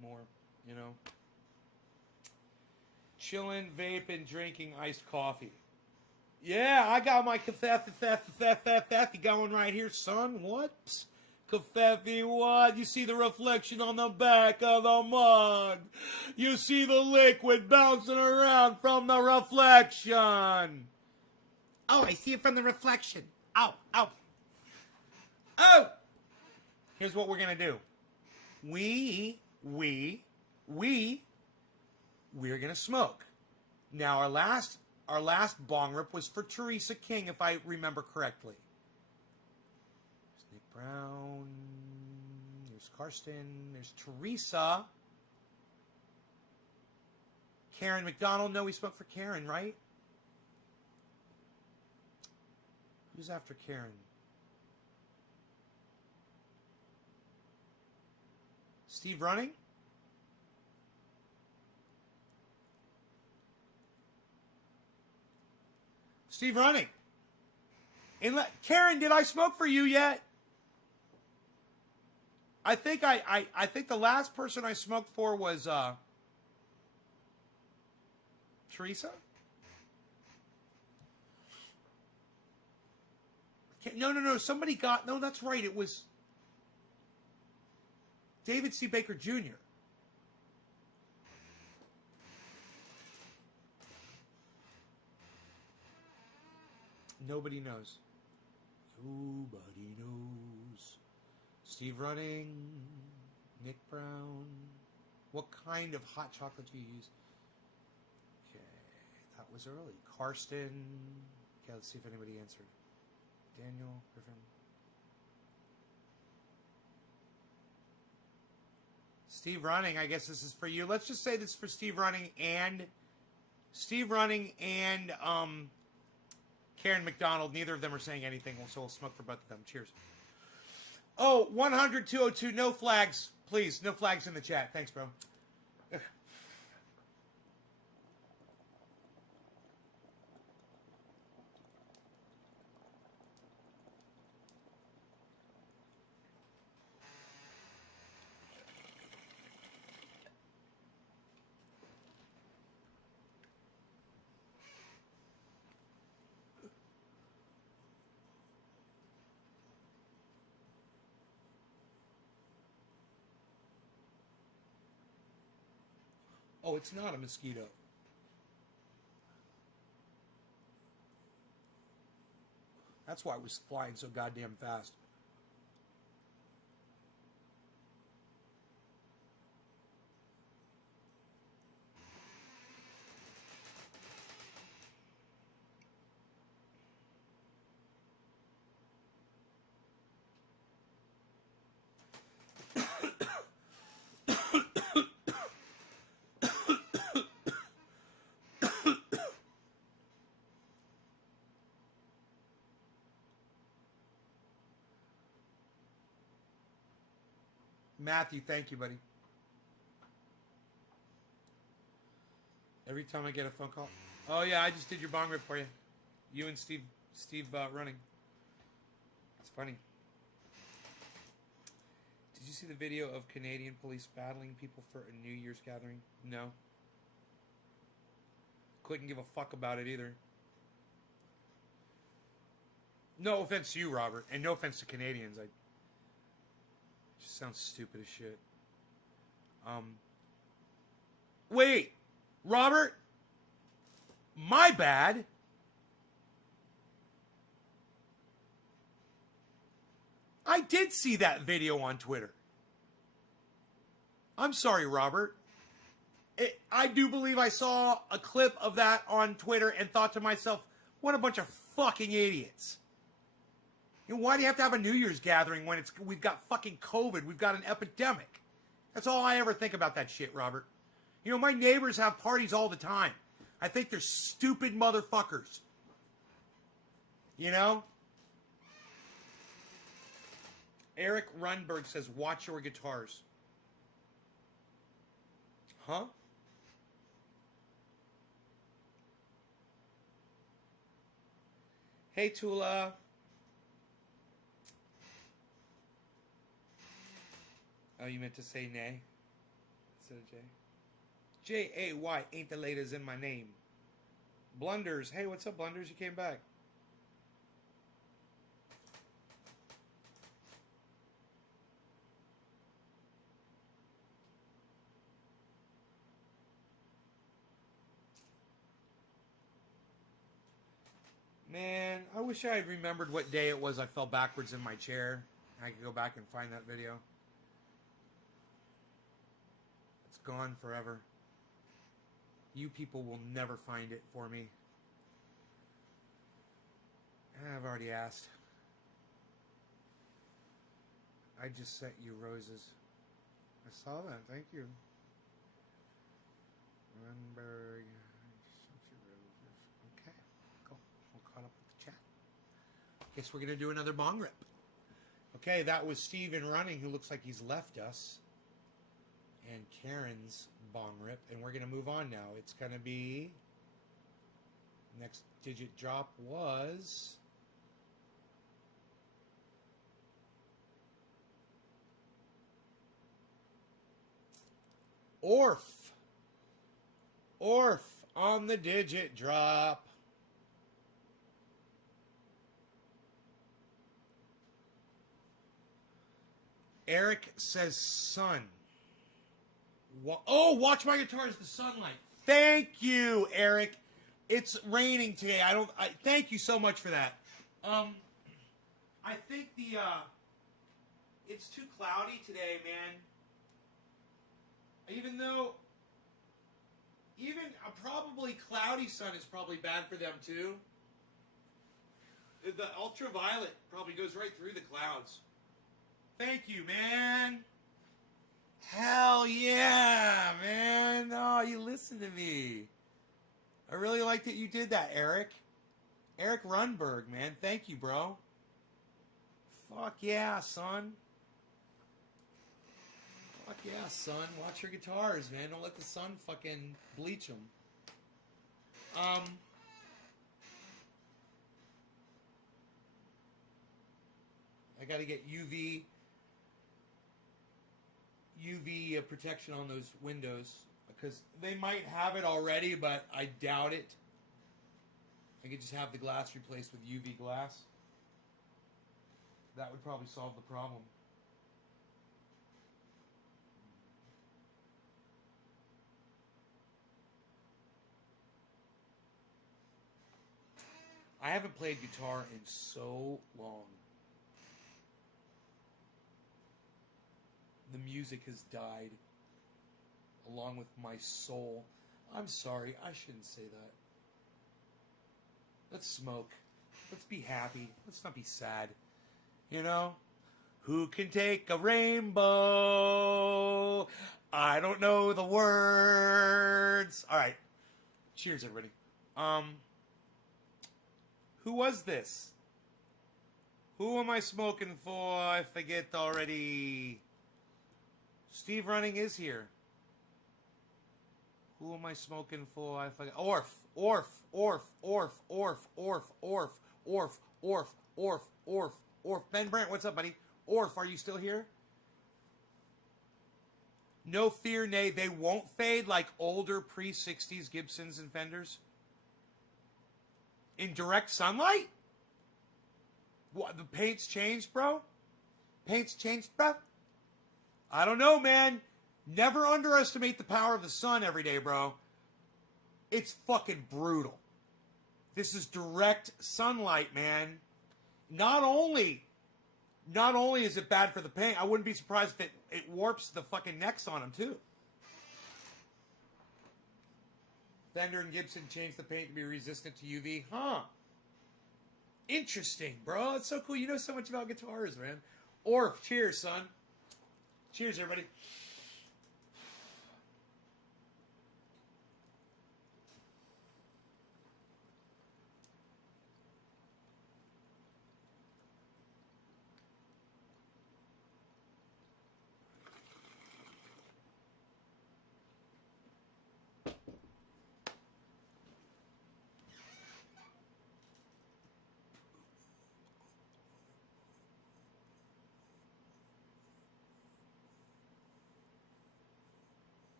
More, you know? Chilling, vaping, drinking iced coffee. Yeah, I got my Covfefe going right here, son. What? Covfefe, what? You see the reflection on the back of the mug. You see the liquid bouncing around from the reflection. Oh, I see it from the reflection. Oh, oh. Oh! Here's what we're going to do. We're going to smoke. Now, our last bong rip was for Teresa King, if I remember correctly. There's Nick Brown. There's Karsten. There's Teresa. Karen McDonald. No, we smoked for Karen, right? Who's after Karen? Steve Running? Steve Running. Karen, did I smoke for you yet? I think the last person I smoked for was Teresa. No. Somebody got. No, that's right. It was David C. Baker Jr. Nobody knows. Nobody knows. Steve Running. Nick Brown. What kind of hot chocolate do you use? Okay, that was early. Karsten. Okay, let's see if anybody answered. Daniel Griffin. Steve Running, I guess this is for you. Let's just say this is for Steve Running and Karen McDonald. Neither of them are saying anything, so we'll smoke for both of them. Cheers. Oh, 100-202, no flags. Please, no flags in the chat. Thanks, bro. Oh, it's not a mosquito. That's why it was flying so goddamn fast. Matthew, thank you, buddy. Every time I get a phone call. Oh, yeah, I just did your bong rip for you. You and Steve Running. It's funny. Did you see the video of Canadian police battling people for a New Year's gathering? No. Couldn't give a fuck about it either. No offense to you, Robert, and no offense to Canadians. It just sounds stupid as shit. Wait, Robert? My bad. I did see that video on Twitter. I'm sorry, Robert. I do believe I saw a clip of that on Twitter and thought to myself, what a bunch of fucking idiots. You know, why do you have to have a New Year's gathering when we've got fucking COVID? We've got an epidemic. That's all I ever think about that shit, Robert. You know, my neighbors have parties all the time. I think they're stupid motherfuckers. You know? Eric Runberg says, watch your guitars. Huh? Hey, Tula. Oh, you meant to say nay instead of J? J-A-Y ain't the letters in my name. Blunders. Hey, what's up, Blunders? You came back. Man, I wish I had remembered what day it was I fell backwards in my chair. I could go back and find that video. It's gone forever. You people will never find it for me. I've already asked. I just sent you roses. I saw that. Thank you. Runberg. Okay. Cool. We'll caught up with the chat. Guess we're going to do another bong rip. Okay, that was Steven Running, who looks like he's left us. And Karen's bong rip. And we're going to move on now. It's going to be... Next digit drop was... Orf. Orf on the digit drop. Eric says sun. Oh, watch my guitars, the sunlight. Thank you, Eric. It's raining today. Thank you so much for that. I think it's too cloudy today, man. Even though, probably cloudy sun is probably bad for them too. The ultraviolet probably goes right through the clouds. Thank you, man. Hell yeah, man. Oh, you listen to me. I really like that you did that, Eric. Eric Runberg, man. Thank you, bro. Fuck yeah, son. Fuck yeah, son. Watch your guitars, man. Don't let the sun fucking bleach them. I gotta get UV protection on those windows because they might have it already, but I doubt it. I could just have the glass replaced with UV glass. That would probably solve the problem. I haven't played guitar in so long. The music has died along with my soul. I'm sorry, I shouldn't say that. Let's smoke. Let's be happy. Let's not be sad. You know? Who can take a rainbow? I don't know the words. All right. Cheers, everybody. Who was this? Who am I smoking for? I forget already. Steve Running is here. Who am I smoking for? I forget. Orf. Ben Brandt, what's up, buddy? Orf, are you still here? No fear, nay, they won't fade like older pre-60s Gibsons and Fenders? In direct sunlight? What, the paint's changed, bro? Paint's changed, bro? I don't know, man. Never underestimate the power of the sun every day, bro. It's fucking brutal. This is direct sunlight, man. Not only is it bad for the paint, I wouldn't be surprised if it warps the fucking necks on them, too. Fender and Gibson changed the paint to be resistant to UV. Huh. Interesting, bro. It's so cool. You know so much about guitars, man. Orf, cheers, son. Cheers, everybody.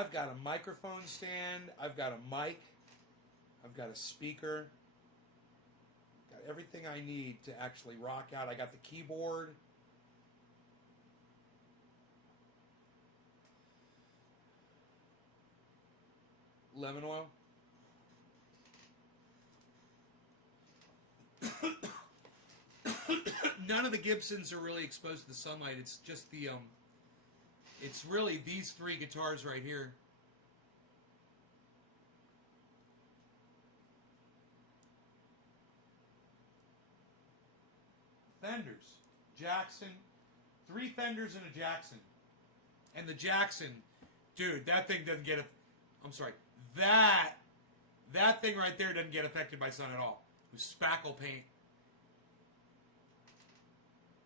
I've got a microphone stand. I've got a mic. I've got a speaker. Got everything I need to actually rock out. I got the keyboard. Lemon oil. None of the Gibsons are really exposed to the sunlight. It's just the it's really these three guitars right here. Fenders. Jackson. 3 Fenders and a Jackson. And the Jackson, dude, that thing doesn't get I'm sorry. That thing right there doesn't get affected by sun at all. It was spackle paint.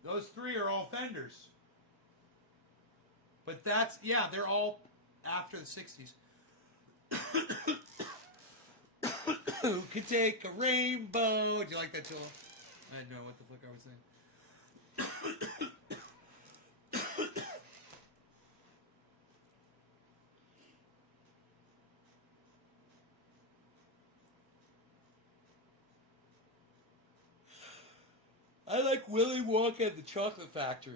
Those 3 are all Fenders. But that's, yeah, they're all after the 60s. Who could take a rainbow? Do you like that, Chilla? I know what the fuck I was saying. I like Willy Wonka and the Chocolate Factory.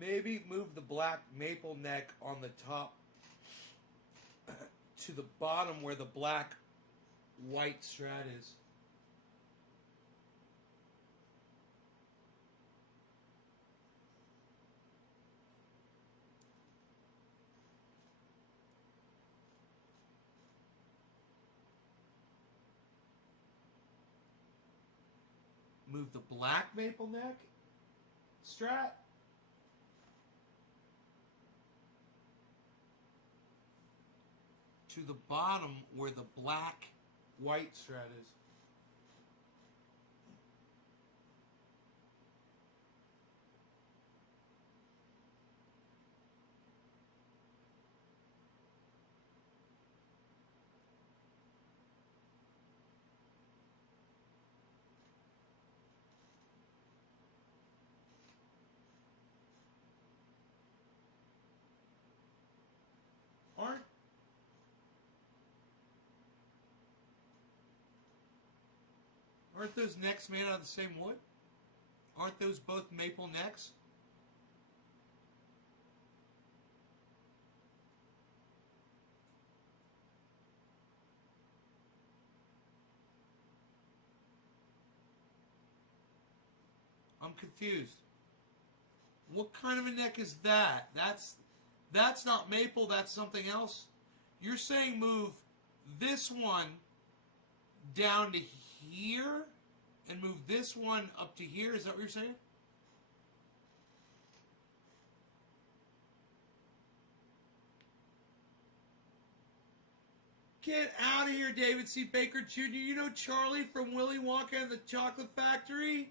Maybe move the black maple neck on the top to the bottom where the black white Strat is. Move the black maple neck Strat to the bottom where the black white Strat is. Aren't those necks made out of the same wood? Aren't those both maple necks? I'm confused. What kind of a neck is that? That's not maple, that's something else. You're saying move this one down to here and move this one up to here? Is that what you're saying? Get out of here, David C. Baker Jr. You know Charlie from Willy Wonka and the Chocolate Factory?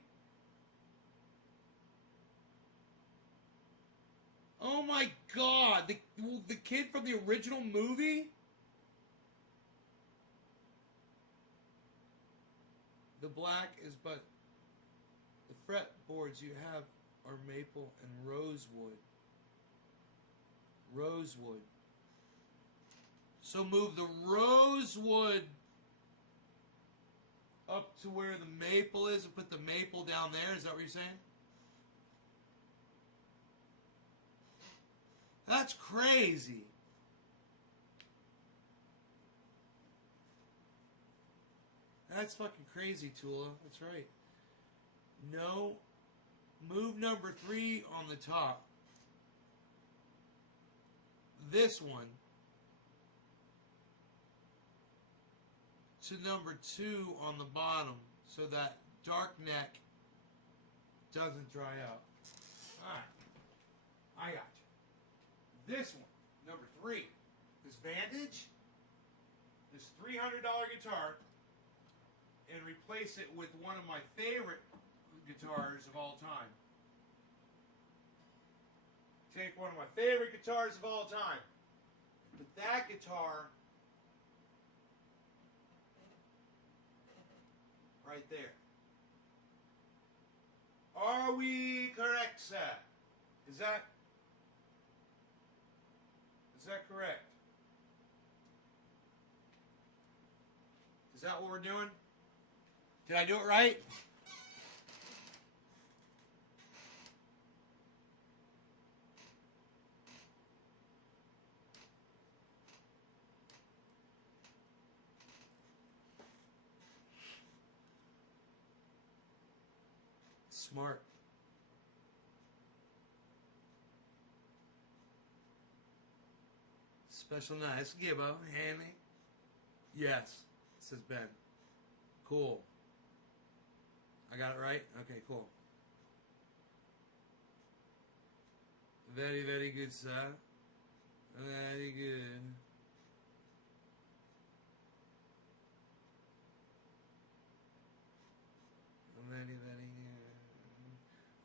Oh my God, the kid from the original movie? The black is but the fretboards you have are maple and rosewood. Rosewood. So move the rosewood up to where the maple is and put the maple down there. Is that what you're saying? That's crazy. That's fucking crazy, Tula. That's right. No Move number 3 on the top. This one to number 2 on the bottom so that dark neck doesn't dry out. Alright. I got you. This one, number 3. This Vantage, this $300 guitar, and replace it with one of my favorite guitars of all time. Take one of my favorite guitars of all time. Put that guitar right there. Are we correct, sir? Is that correct? Is that what we're doing? Did I do it right? Smart. Special nice Gibbo, Handy. Yes, says Ben. Cool. I got it right? Okay, cool. Very, very good, sir. Very good. Very, very good.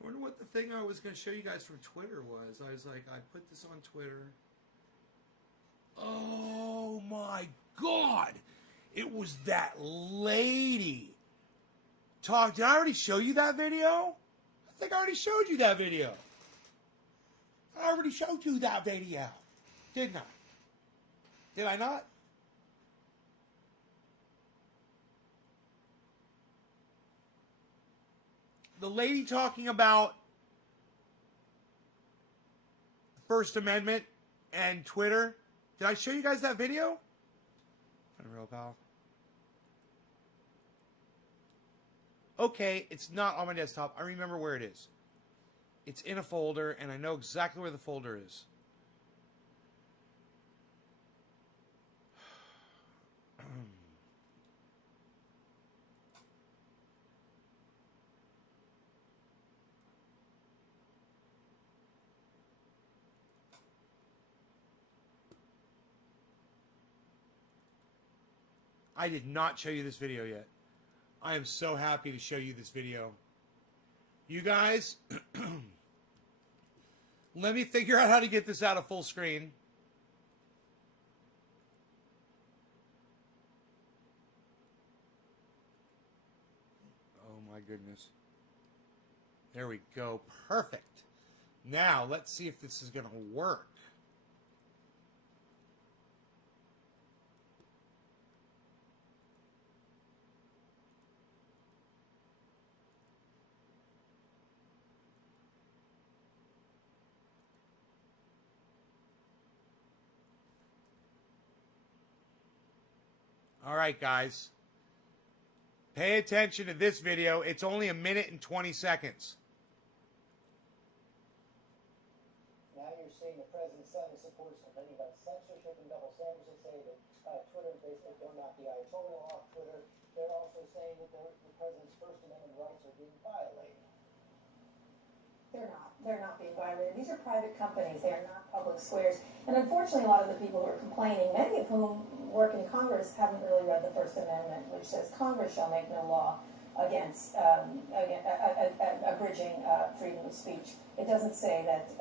I wonder what the thing I was going to show you guys from Twitter was. I was like, I put this on Twitter. Oh my God! It was that lady. Did I already show you that video? I think I already showed you that video. I already showed you that video. Didn't I? Did I not? The lady talking about the First Amendment and Twitter. Did I show you guys that video? Unreal, pal. Okay, it's not on my desktop. I remember where it is. It's in a folder, and I know exactly where the folder is. I did not show you this video yet. I am so happy to show you this video. You guys, let me figure out how to get this out of full screen. Oh my goodness. There we go. Perfect. Now, let's see if this is going to work. All right, guys. Pay attention to this video. It's only 1 minute and 20 seconds. Now you're seeing the president suddenly supports complaining about censorship and double standards that say that Twitter and Facebook don't knock the Ayatollah off Twitter. They're also saying that the president's First Amendment rights are being violated. They're not. They're not being violated. These are private companies. They are not public squares. And unfortunately, a lot of the people who are complaining, many of whom work in Congress, haven't really read the First Amendment, which says Congress shall make no law against abridging freedom of speech. It doesn't say that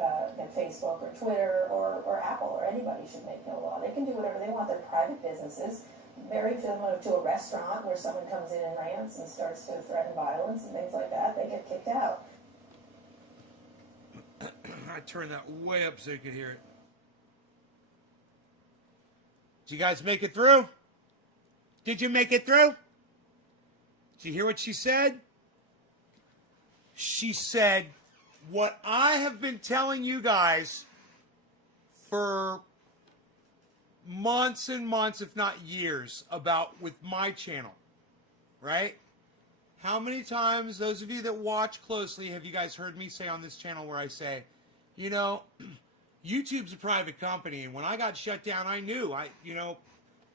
Facebook or Twitter or Apple or anybody should make no law. They can do whatever they want. They're private businesses, very similar to a restaurant where someone comes in and rants and starts to threaten violence and things like that. They get kicked out. I turned that way up so you could hear it. Did you guys make it through? Did you make it through? Did you hear what she said? She said, what I have been telling you guys for months and months, if not years, about with my channel, right? How many times, those of you that watch closely, have you guys heard me say on this channel where I say, you know, YouTube's a private company, and when I got shut down, I knew,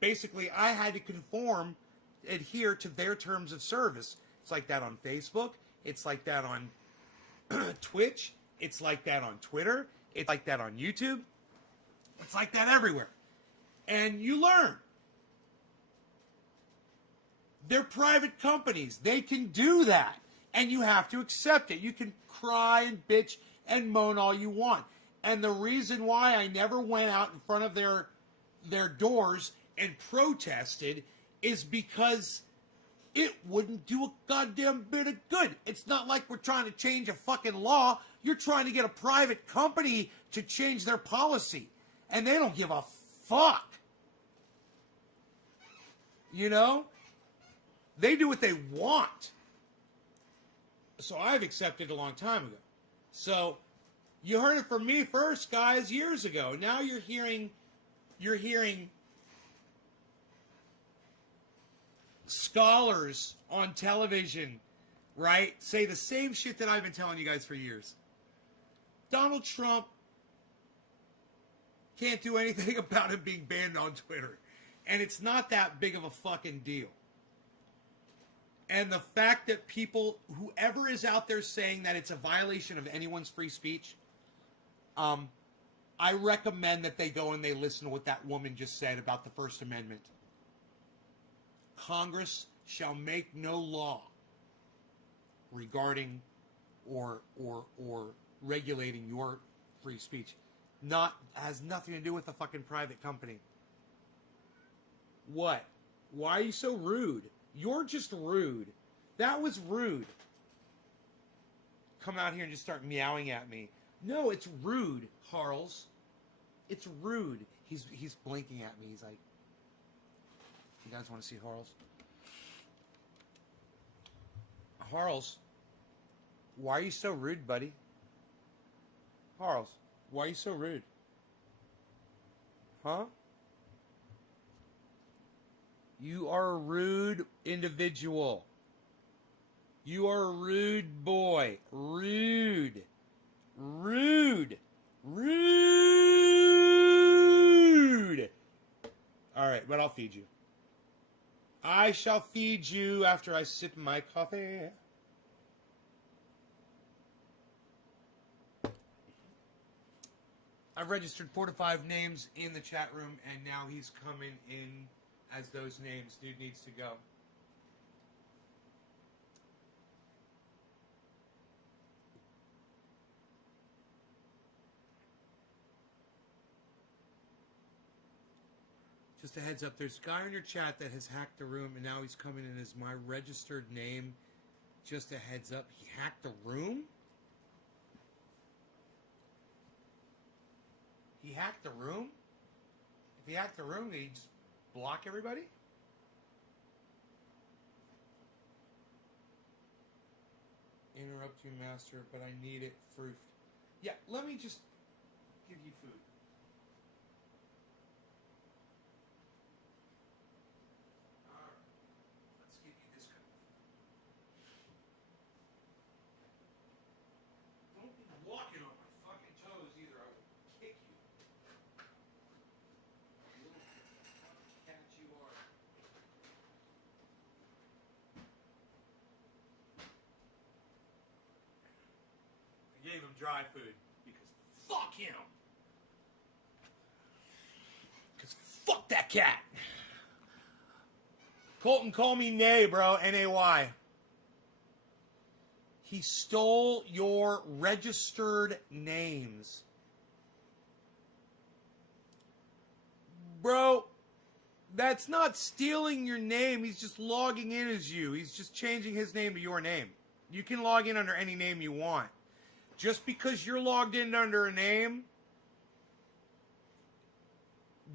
basically I had to adhere to their terms of service. It's like that on Facebook. It's like that on Twitch. It's like that on Twitter. It's like that on YouTube. It's like that everywhere. And you learn. They're private companies. They can do that. And you have to accept it. You can cry and bitch and moan all you want. And the reason why I never went out in front of their doors and protested is because it wouldn't do a goddamn bit of good. It's not like we're trying to change a fucking law. You're trying to get a private company to change their policy. And they don't give a fuck. You know? They do what they want. So I've accepted a long time ago. So you heard it from me first, guys, years ago. Now you're hearing scholars on television, right, say the same shit that I've been telling you guys for years. Donald Trump can't do anything about him being banned on Twitter. And it's not that big of a fucking deal. And the fact that whoever is out there saying that it's a violation of anyone's free speech, I recommend that they go and they listen to what that woman just said about the First Amendment. Congress shall make no law regarding or regulating your free speech. Has nothing to do with a fucking private company. What? Why are you so rude? You're just rude. That was rude. Come out here and just start meowing at me. No, it's rude, Harles. It's rude. He's blinking at me. He's like, you guys want to see Harles? Harles, why are you so rude, buddy? Harles, why are you so rude? Huh? You are a rude individual. You are a rude boy. Rude. Rude. Rude. All right, but I'll feed you. I shall feed you after I sip my coffee. I've registered 4 to 5 names in the chat room, and now he's coming in as those names. Dude needs to go. Just a heads up, there's a guy in your chat that has hacked the room, and now he's coming in as my registered name. Just a heads up, he hacked the room? He hacked the room? If he hacked the room, did he just block everybody? Interrupt you, master, but I need it fruit. Yeah, let me just give you food. Alright, let's give you this kind of food. Don't be walking on my fucking toes either, I will kick you. You little fucking cat you are. I gave him dry food because fuck him. Because fuck that cat. Colton, call me Nay, bro. N-A-Y. He stole your registered names. Bro, that's not stealing your name. He's just logging in as you. He's just changing his name to your name. You can log in under any name you want. Just because you're logged in under a name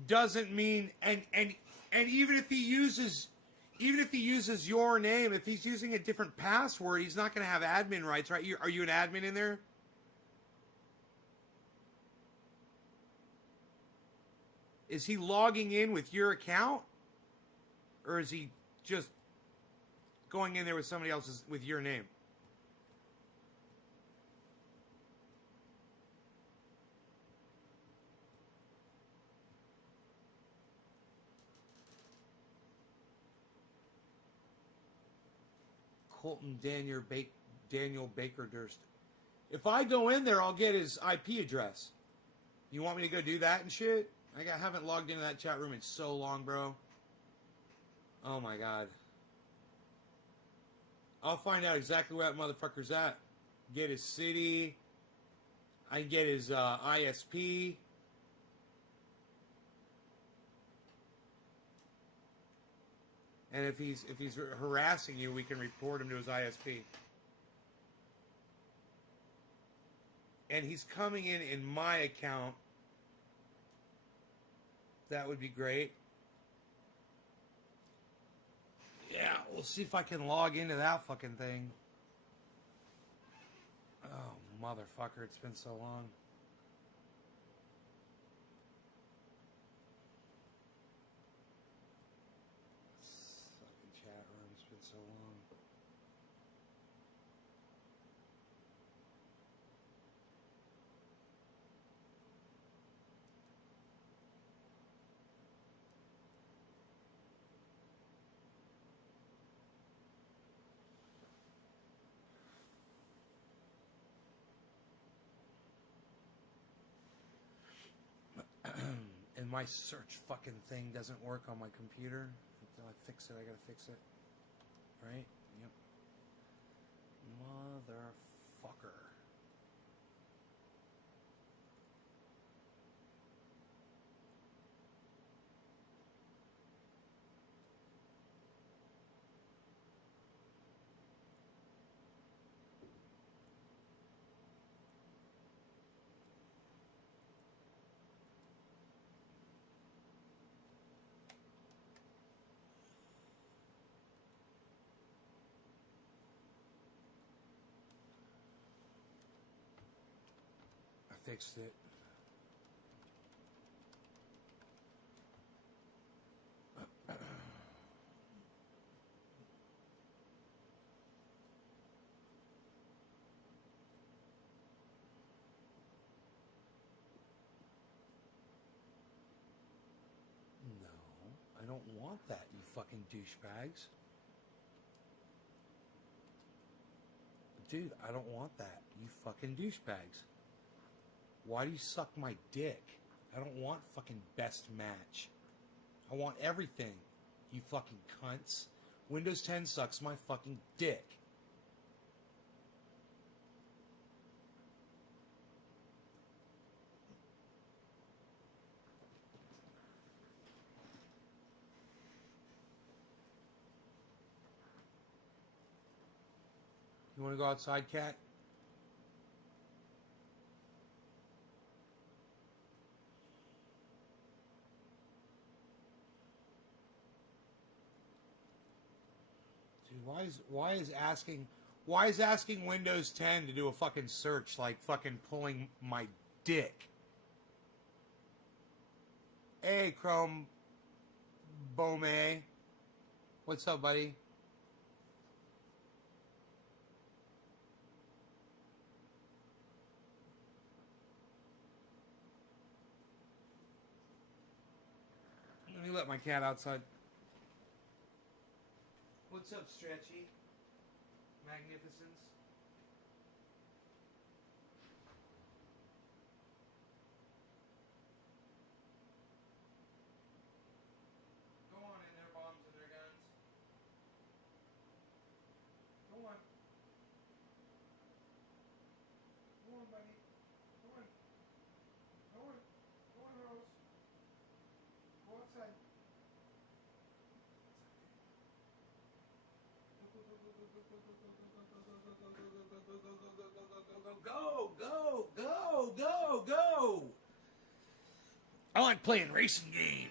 doesn't mean, and even if he uses your name, if he's using a different password, he's not going to have admin rights, right? Are you an admin in there? Is he logging in with your account? Or is he just going in there with somebody else's, with your name. Colton Daniel Baker Durst. If I go in there, I'll get his IP address. You want me to go do that and shit? I haven't logged into that chat room in so long, bro. Oh my god. I'll find out exactly where that motherfucker's at. Get his city. I can get his ISP. And if he's harassing you, we can report him to his ISP. And he's coming in my account. That would be great. Yeah, we'll see if I can log into that fucking thing. Oh, motherfucker, it's been so long. Fucking chat room, it's been so long. And my search fucking thing doesn't work on my computer. Until I fix it, I gotta fix it. Right? Yep. Motherfucker. I fixed it. No, I don't want that, you fucking douchebags. Dude, I don't want that, you fucking douchebags. Why do you suck my dick? I don't want fucking best match. I want everything, you fucking cunts. Windows 10 sucks my fucking dick. You want to go outside, cat? Dude, why is asking Windows 10 to do a fucking search like fucking pulling my dick? Hey, Chrome Bome. What's up, buddy? Let me let my cat outside. What's up, Stretchy? Magnificence? Go on in there, bombs and their guns. Go on. Go on, buddy. Go on. Go on. Go on, Rose. Go outside. Go! I like playing racing games.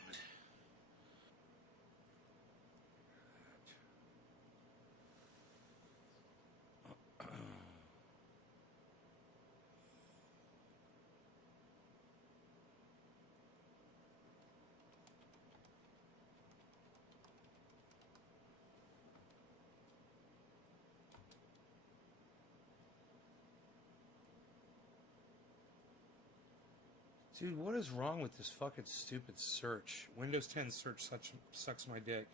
Dude, what is wrong with this fucking stupid search? Windows 10 search sucks my dick.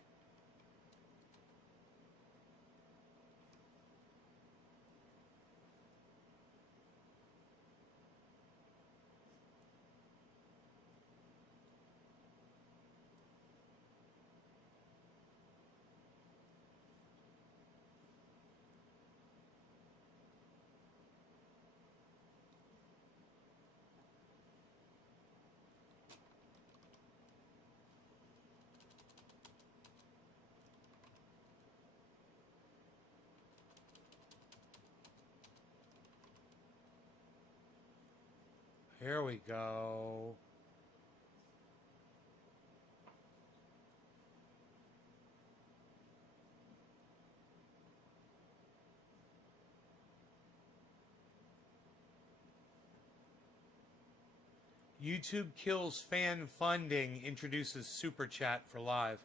Here we go. YouTube kills fan funding, introduces super chat for live.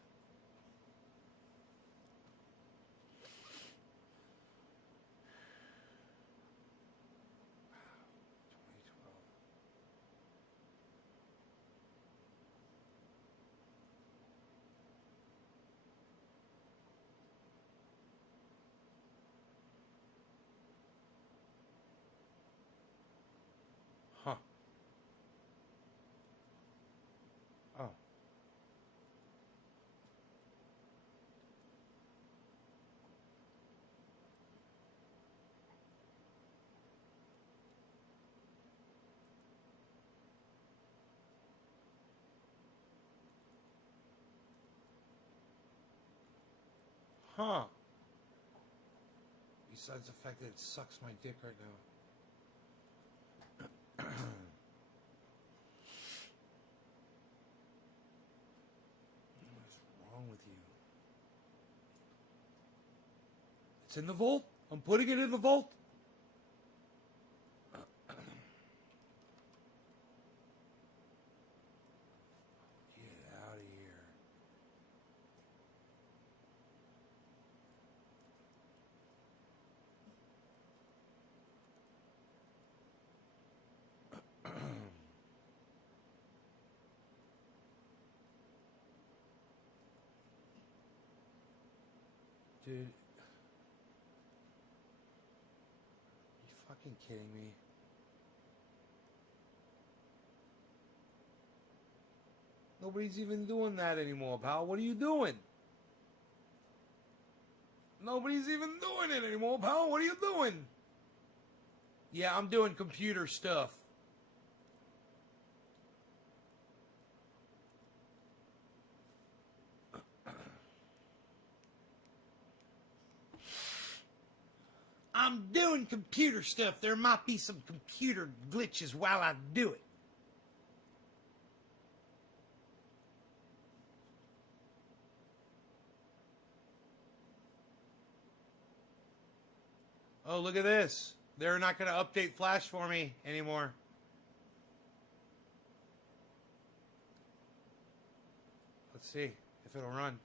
Huh. Oh. Huh. Besides the fact that it sucks my dick right now. What's wrong with you? It's in the vault. I'm putting it in the vault. Get out of here. Dude. You fucking kidding me? Nobody's even doing that anymore, pal. What are you doing? Nobody's even doing it anymore, pal. What are you doing? Yeah, I'm doing computer stuff. I'm doing computer stuff. There might be some computer glitches while I do it. Oh, look at this. They're not going to update Flash for me anymore. Let's see if it'll run.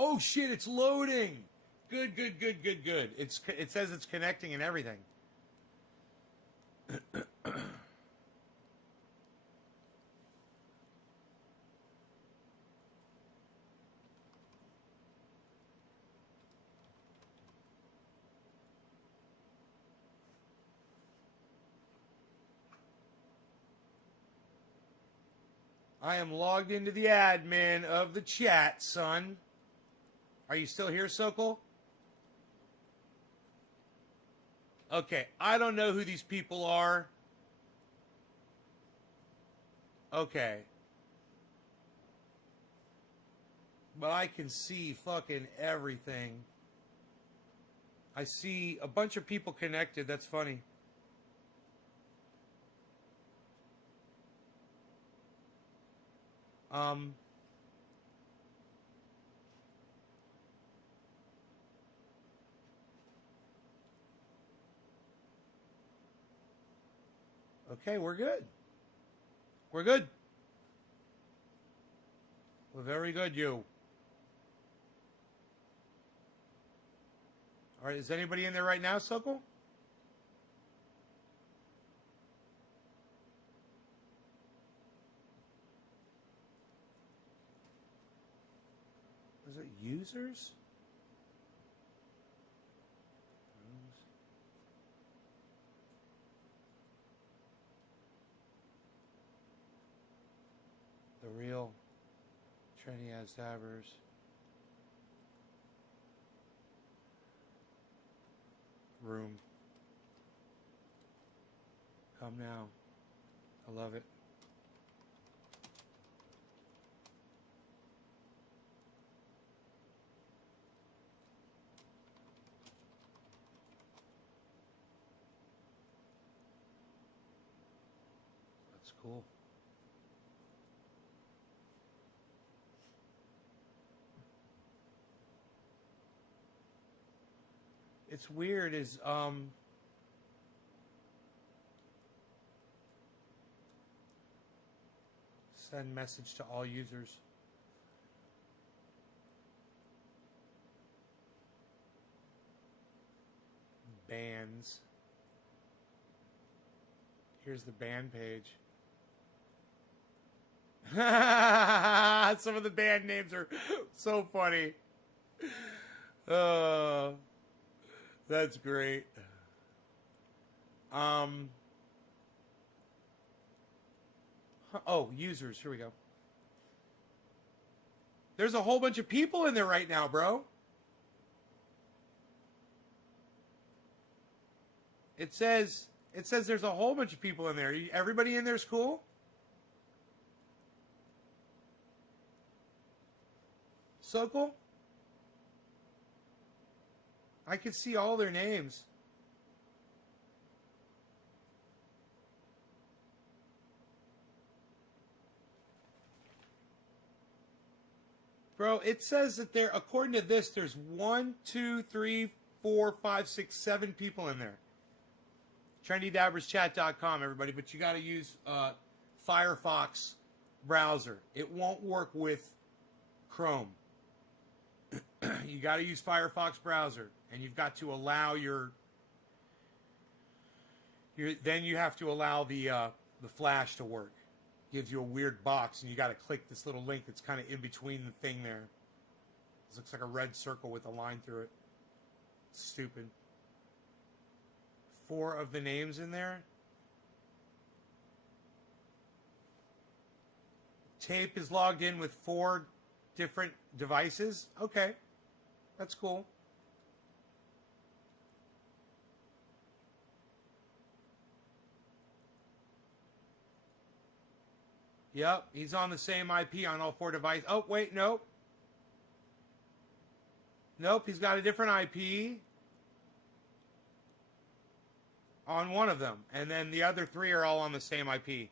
Oh shit, it's loading. Good. It says it's connecting and everything. I am logged into the admin of the chat, son. Are you still here, Sokol? Okay, I don't know who these people are. Okay. But I can see fucking everything. I see a bunch of people connected. That's funny. Okay, we're good. We're good. We're very good, you. All right, is anybody in there right now, Sokol? Is it users? The real Trendy as Dabbers. Room. Come now. I love it. That's cool. It's weird is send message to all users. Bands. Here's the band page. Some of the band names are so funny. That's great. Oh, users. Here we go. There's a whole bunch of people in there right now, bro. It says there's a whole bunch of people in there. Everybody in there's cool? Sokol? I can see all their names. Bro, it says that there, according to this, there's 1, 2, 3, 4, 5, 6, 7 people in there. TrendyDabbersChat.com, everybody, but you got to use Firefox browser. It won't work with Chrome. You got to use Firefox browser, and you've got to allow then you have to allow the Flash to work. Gives you a weird box, and you got to click this little link that's kind of in between the thing there. This looks like a red circle with a line through it. It's stupid. 4 of the names in there. Tape is logged in with 4 different devices. Okay, that's cool. Yep, he's on the same IP on all 4 devices. Oh, wait, nope. Nope, he's got a different IP on one of them. And then the other 3 are all on the same IP.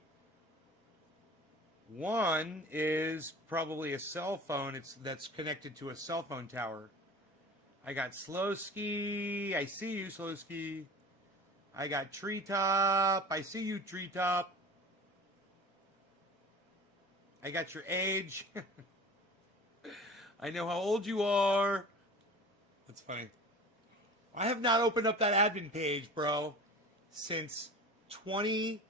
One is probably a cell phone. That's connected to a cell phone tower. I got Slowski. I see you, Slowski. I got Treetop. I see you, Treetop. I got your age. I know how old you are. That's funny. I have not opened up that admin page, bro, since I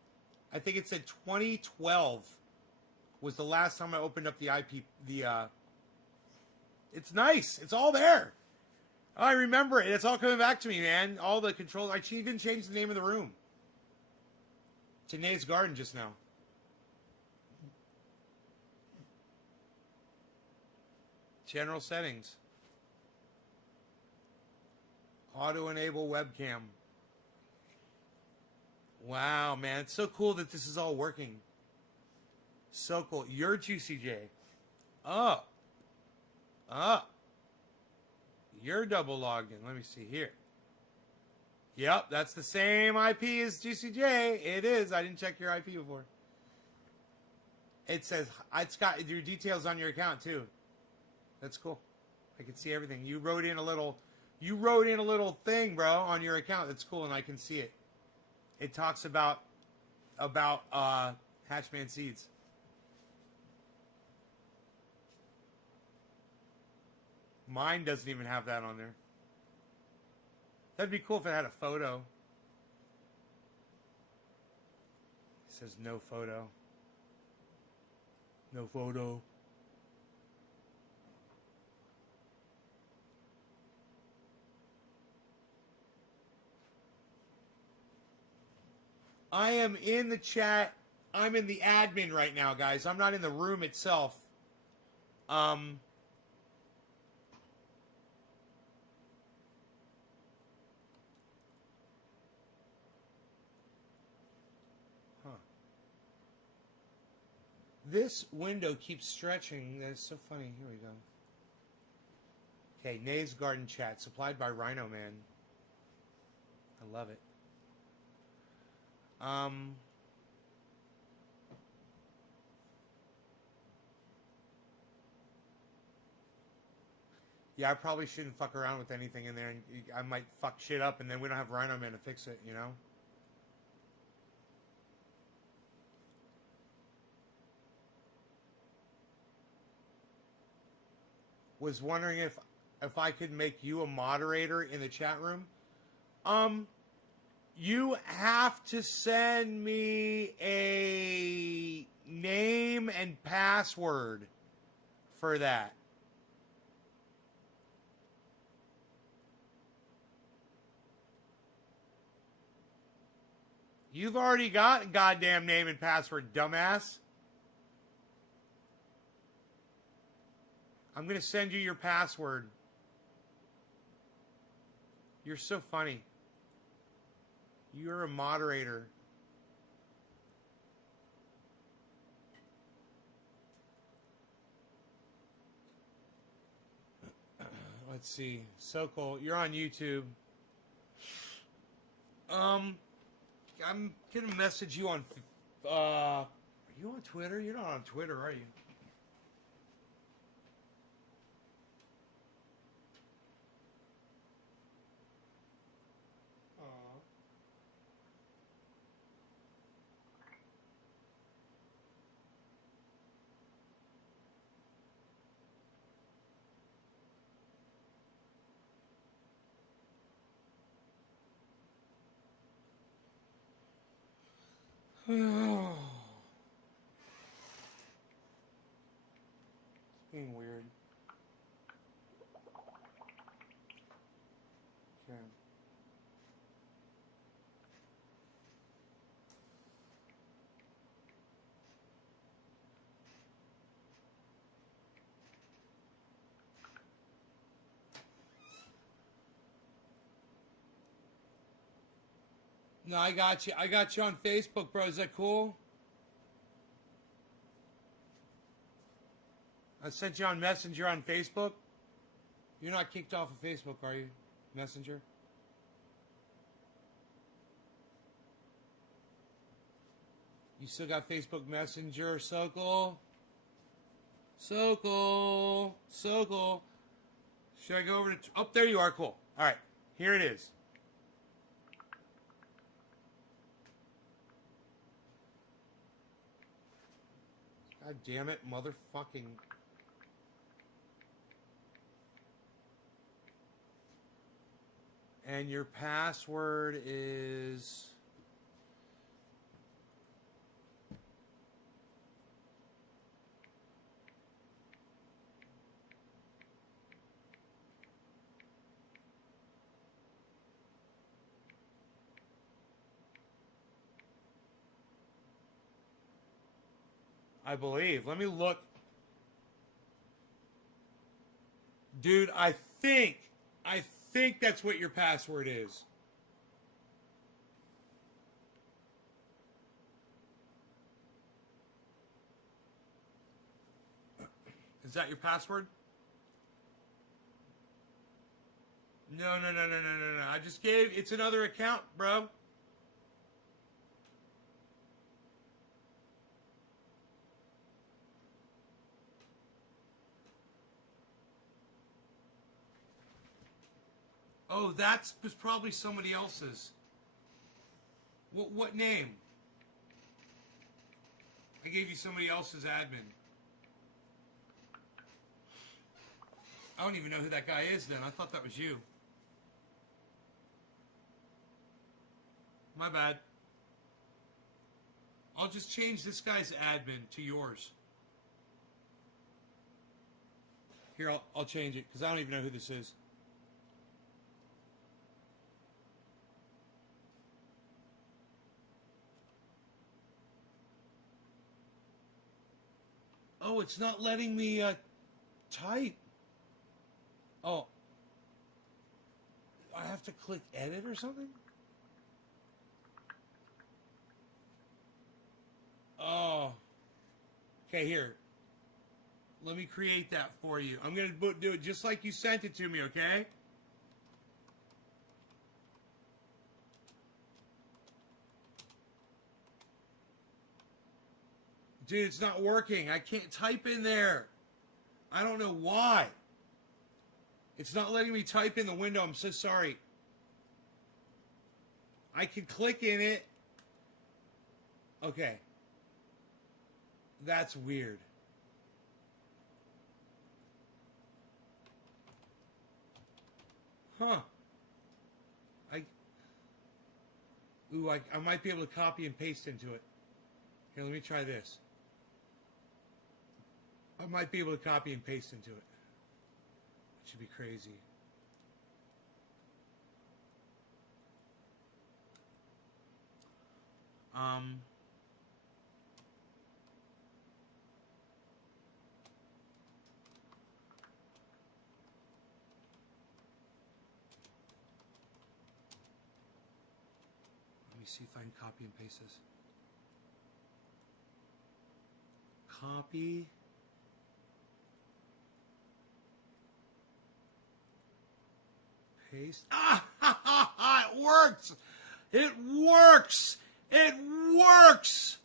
think it said 2012 was the last time I opened up the IP. It's nice. It's all there. I remember it. It's all coming back to me, man. All the controls. I even changed the name of the room to Nate's Garden just now. General settings. Auto enable webcam. Wow, man. It's so cool that this is all working. So cool. You're Juicy J. Up. You're double logged in. Let me see here. Yep, that's the same IP as Juicy J. It is. I didn't check your IP before. It says it's got your details on your account too. That's cool. I can see everything. You wrote in a little thing, bro, on your account. That's cool, and I can see it. It talks about Hatchman Seeds. Mine doesn't even have that on there. That'd be cool if it had a photo. It says no photo. No photo. I am in the chat. I'm in the admin right now, guys. I'm not in the room itself. Huh. This window keeps stretching. That's so funny. Here we go. Okay, Nays Garden Chat, supplied by Rhino Man. I love it. Yeah, I probably shouldn't fuck around with anything in there, and I might fuck shit up, and then we don't have Rhino Man to fix it, you know? Was wondering if I could make you a moderator in the chat room. You have to send me a name and password for that. You've already got a goddamn name and password, dumbass. I'm going to send you your password. You're so funny. You're a moderator. Let's see. Sokol, you're on YouTube. I'm going to message you on... are you on Twitter? You're not on Twitter, are you? It's being weird. Okay. No, I got you. I got you on Facebook, bro. Is that cool? I sent you on Messenger on Facebook. You're not kicked off of Facebook, are you? Messenger? You still got Facebook Messenger, Sokol? Sokol. Sokol. Should I go over to... Oh, there you are. Cool. All right. Here it is. God damn it, motherfucking... And your password is... I believe. Let me look. Dude, I think that's what your password is. Is that your password? No. I just gave... It's another account, bro. Oh, that was probably somebody else's. What name? I gave you somebody else's admin. I don't even know who that guy is then. I thought that was you. My bad. I'll just change this guy's admin to yours. Here, I'll change it because I don't even know who this is. Oh, it's not letting me type. Oh. I have to click edit or something? Oh. Okay, here. Let me create that for you. I'm going to do it just like you sent it to me, okay? Dude, it's not working. I can't type in there. I don't know why. It's not letting me type in the window. I'm so sorry. I can click in it. Okay. That's weird. Huh. I might be able to copy and paste into it. Here, let me try this. I might be able to copy and paste into it. It should be crazy. Let me see if I can copy and paste this. Copy. Paste. Ah! It works! It works! It works!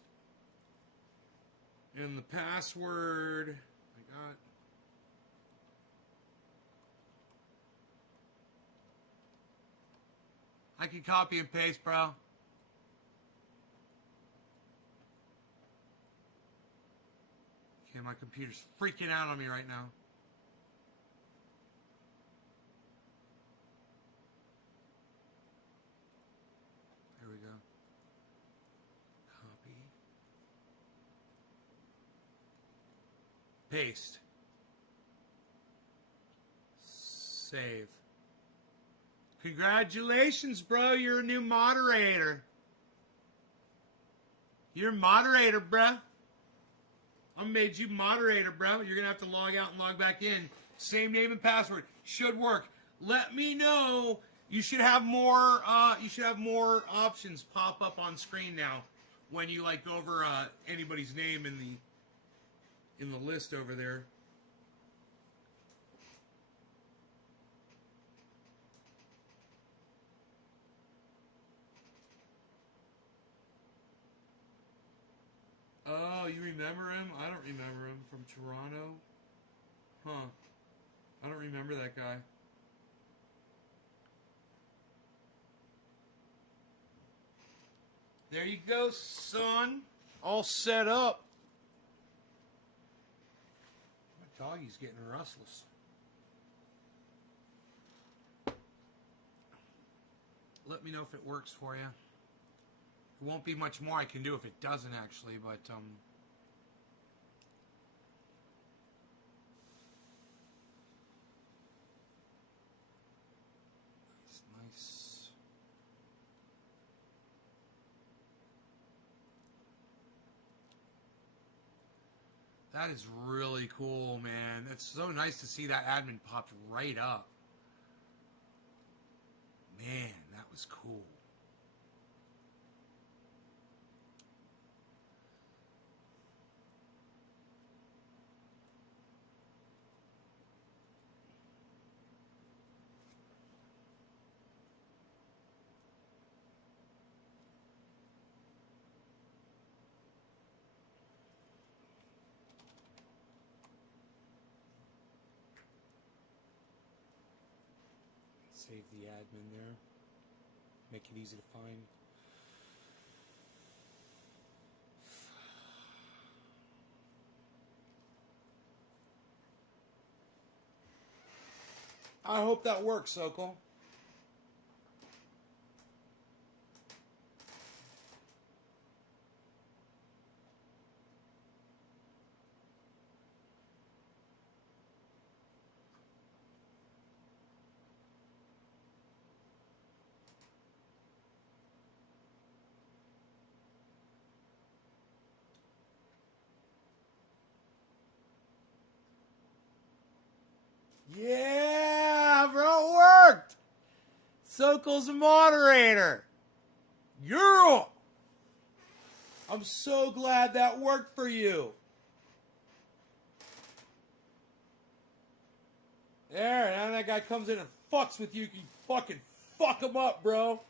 And the password I got. I can copy and paste, bro. Okay, my computer's freaking out on me right now. There we go. Copy. Paste. Save. Congratulations, bro. You're a new moderator. You're a moderator, bro. I made you moderator, bro. You're going to have to log out and log back in. Same name and password. Should work. Let me know. You should have more options pop up on screen now when you like go over anybody's name in the list over there. Oh, you remember him? I don't remember him. From Toronto? Huh. I don't remember that guy. There you go, son. All set up. My doggy's getting restless. Let me know if it works for you. It won't be much more I can do if it doesn't actually, but nice. That is really cool, man. It's so nice to see that admin popped right up. Man, that was cool. Save the admin there. Make it easy to find. I hope that works, Sokol. Sokol's a moderator. Yeah. I'm so glad that worked for you. There, now that guy comes in and fucks with you, you can fucking fuck him up, bro.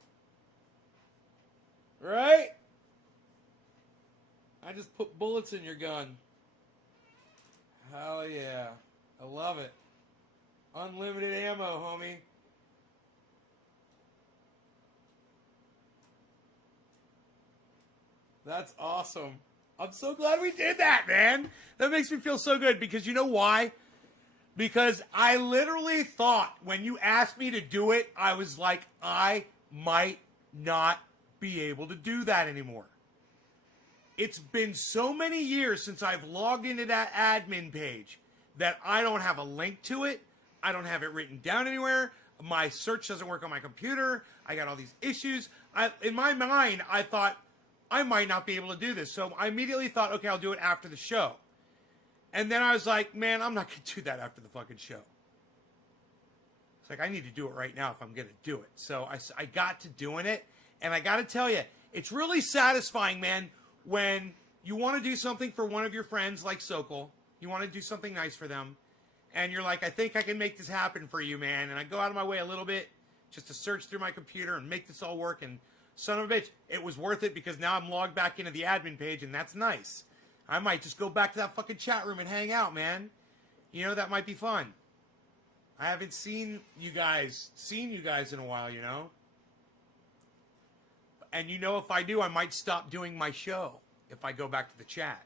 Right? I just put bullets in your gun. Hell yeah. I love it. Unlimited ammo, homie. That's awesome. I'm so glad we did that, man. That makes me feel so good because you know why? Because I literally thought when you asked me to do it, I was like, I might not be able to do that anymore. It's been so many years since I've logged into that admin page that I don't have a link to it. I don't have it written down anywhere. My search doesn't work on my computer. I got all these issues. In my mind, I thought I might not be able to do this. So I immediately thought, okay, I'll do it after the show. And then I was like, man, I'm not going to do that after the fucking show. It's like, I need to do it right now if I'm going to do it. So I got to doing it. And I got to tell you, it's really satisfying, man, when you want to do something for one of your friends like Sokol. You want to do something nice for them. And you're like, I think I can make this happen for you, man. And I go out of my way a little bit just to search through my computer and make this all work. And son of a bitch, it was worth it because now I'm logged back into the admin page, and that's nice. I might just go back to that fucking chat room and hang out, man. You know, that might be fun. I haven't seen you guys in a while, you know? And you know, if I do, I might stop doing my show if I go back to the chat.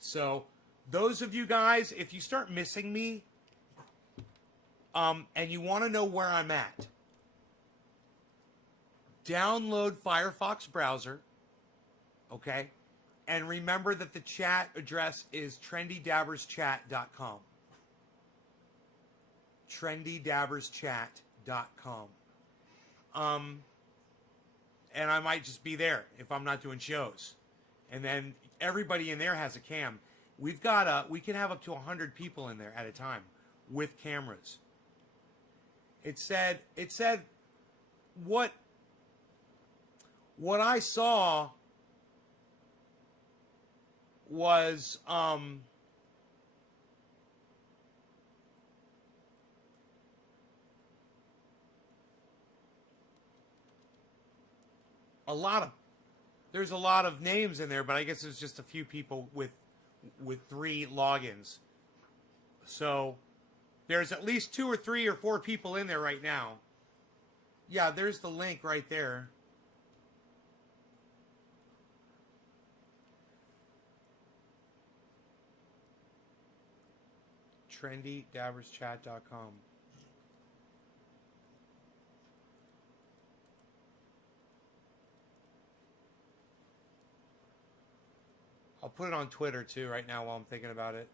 So, those of you guys, if you start missing me, and you want to know where I'm at, download Firefox browser, okay? And remember that the chat address is trendydabberschat.com. trendydabberschat.com. And I might just be there if I'm not doing shows. And then everybody in there has a cam. We can have up to 100 people in there at a time with cameras. It said what I saw was there's a lot of names in there, but I guess there's just a few people with 3 logins. So there's at least 2 or 3 or 4 people in there right now. Yeah, there's the link right there. trendydabberschat.com. I'll put it on Twitter too right now while I'm thinking about it.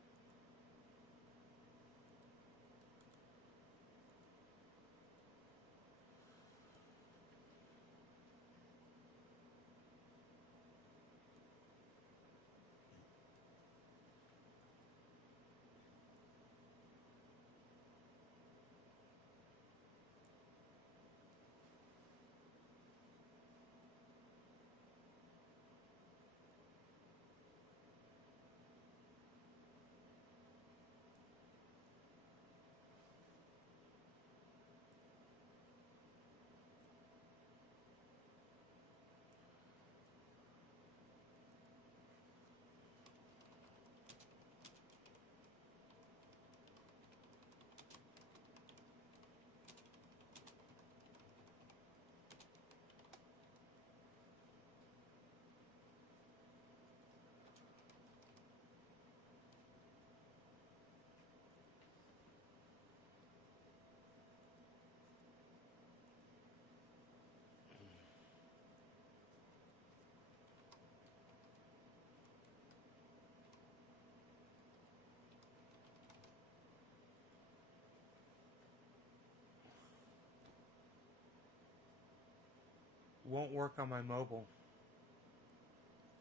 Won't work on my mobile.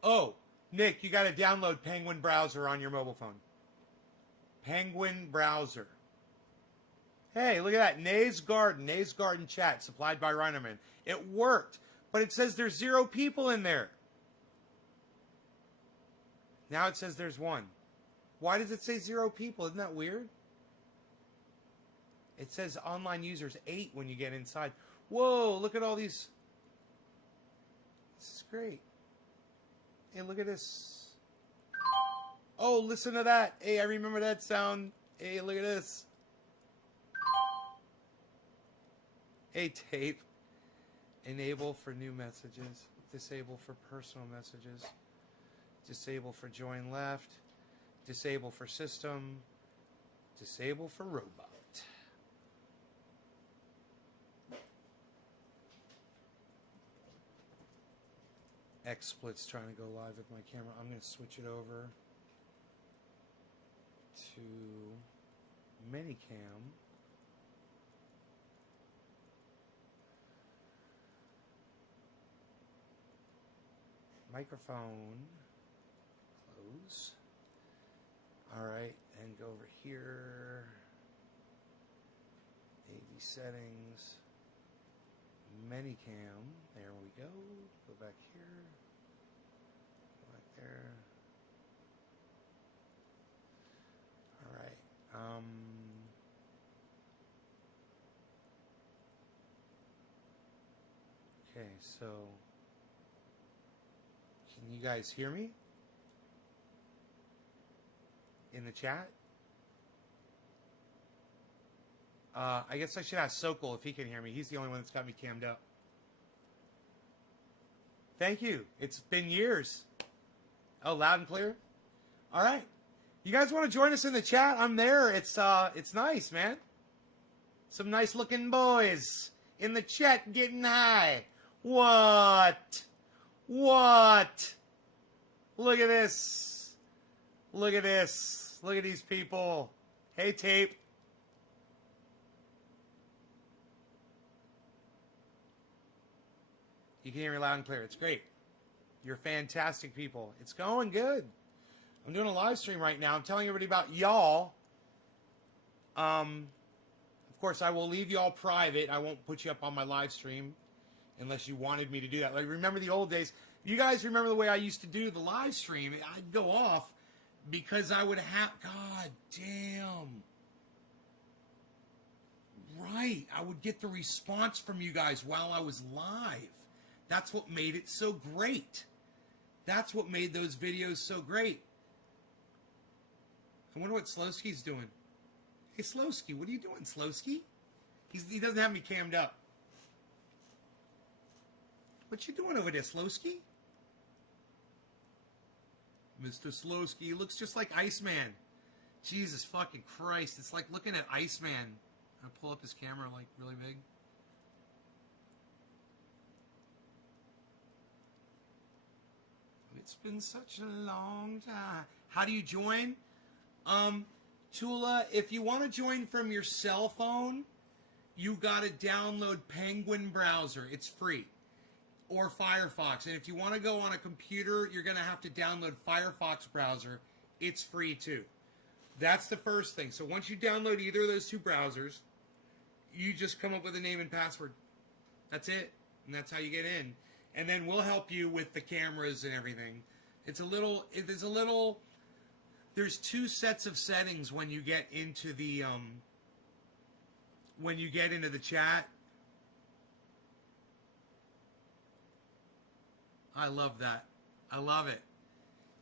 Oh, Nick, you got to download Penguin Browser on your mobile phone. Penguin Browser. Hey, look at that. Nay's Garden chat supplied by Reinerman. It worked, but it says there's 0 people in there. Now it says there's 1. Why does it say 0 people? Isn't that weird? It says online users 8 when you get inside. Whoa, look at all these. This is great. Hey, look at this. Oh, listen to that. Hey, I remember that sound. Hey, look at this. Hey, tape. Enable for new messages. Disable for personal messages. Disable for join left. Disable for system. Disable for robot. XSplit's trying to go live with my camera. I'm going to switch it over to Minicam. Microphone. Close. All right, and go over here. AV settings. Minicam. There we go. Go back here. Go back there. All right. Okay, so can you guys hear me in the chat? I guess I should ask Sokol if he can hear me. He's the only one that's got me cammed up. Thank you. It's been years. Oh, loud and clear? All right. You guys want to join us in the chat? I'm there. It's nice, man. Some nice looking boys in the chat getting high. What? What? Look at this. Look at this. Look at these people. Hey, tape. You can hear me loud and clear. It's great. You're fantastic people. It's going good. I'm doing a live stream right now. I'm telling everybody about y'all. Of course, I will leave y'all private. I won't put you up on my live stream unless you wanted me to do that. Like, remember the old days? You guys remember the way I used to do the live stream? I'd go off because I would have... God damn. Right. I would get the response from you guys while I was live. That's what made it so great. That's what made those videos so great. I wonder what Slowski's doing. Hey, Slowski, what are you doing, Slowski? He doesn't have me cammed up. What you doing over there, Slowski? Mr. Slowski looks just like Iceman. Jesus fucking Christ. It's like looking at Iceman. I'll pull up his camera like really big. It's been such a long time. How do you join? Tula, if you want to join from your cell phone, you got to download Penguin browser. It's free. Or Firefox. And if you want to go on a computer, you're going to have to download Firefox browser. It's free too. That's the first thing. So once you download either of those two browsers, you just come up with a name and password. That's it. And that's how you get in. And then we'll help you with the cameras and everything. There's two sets of settings when you get into the chat. I love that. I love it.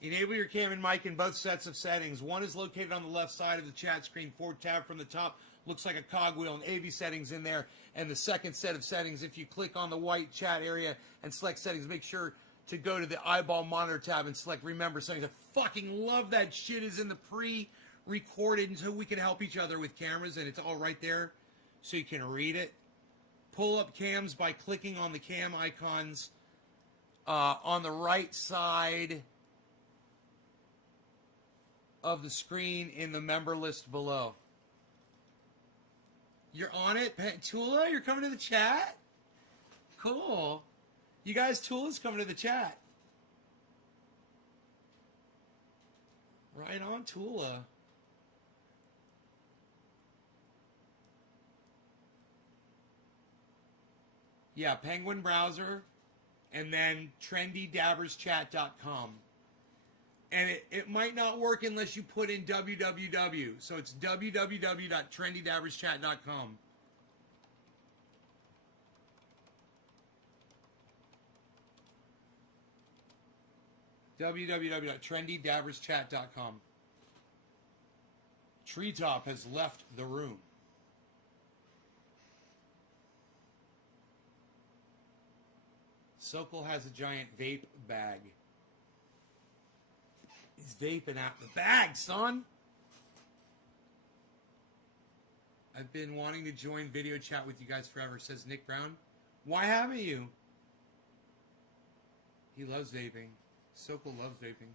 Enable your cam and mic in both sets of settings. One is located on the left side of the chat screen. Forward tab from the top looks like a cogwheel, and AV settings in there. And the second set of settings, if you click on the white chat area and select settings, make sure to go to the eyeball monitor tab and select remember settings. I fucking love that shit is in the pre-recorded so we can help each other with cameras, and it's all right there so you can read it. Pull up cams by clicking on the cam icons on the right side of the screen in the member list below. You're on it? Tula, you're coming to the chat? Cool. You guys, Tula's coming to the chat. Right on, Tula. Yeah, Penguin browser, and then trendydabberschat.com. And it might not work unless you put in www. So it's www.trendydabberschat.com. www.trendydabberschat.com. Treetop has left the room. Sokol has a giant vape bag. He's vaping out the bag, son. I've been wanting to join video chat with you guys forever, says Nick Brown. Why haven't you? He loves vaping. Sokol loves vaping.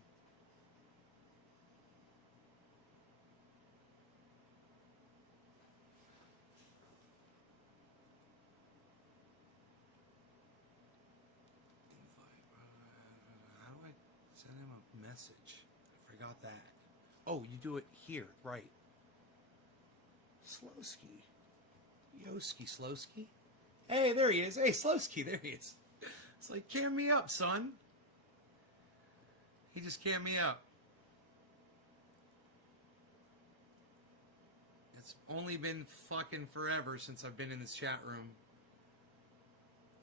How do I send him a message? I forgot that. Oh, you do it here, right. Slowski. Yoski Slowski. Hey, there he is. Hey, Slowski, there he is. It's like, cam me up, son. He just cammed me up. It's only been fucking forever since I've been in this chat room.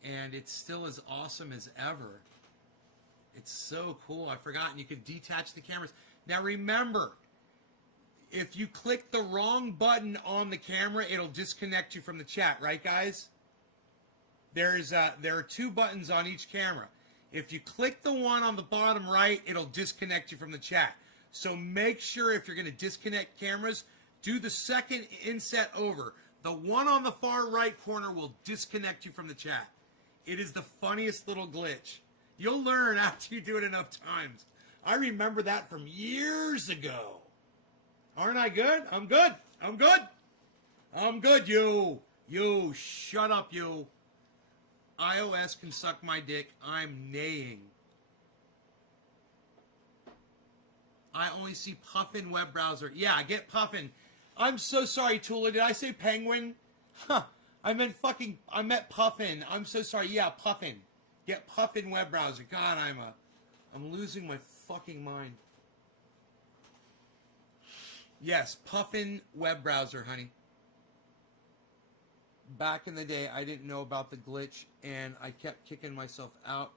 And it's still as awesome as ever. It's so cool. I've forgotten you could detach the cameras. Now remember, if you click the wrong button on the camera, it'll disconnect you from the chat, right, guys? There are two buttons on each camera. If you click the one on the bottom right, it'll disconnect you from the chat. So make sure if you're going to disconnect cameras, do the second inset over. The one on the far right corner will disconnect you from the chat. It is the funniest little glitch. You'll learn after you do it enough times. I remember that from years ago. Aren't I good? I'm good. I'm good. I'm good, you. You, shut up, you. iOS can suck my dick. I'm neighing. I only see Puffin web browser. Yeah, get Puffin. I'm so sorry, Tula. Did I say Penguin? Huh. I meant Puffin. I'm so sorry. Yeah, Puffin. Get Puffin web browser. God, I'm losing my fucking mind. Yes, Puffin web browser, honey. Back in the day, I didn't know about the glitch, and I kept kicking myself out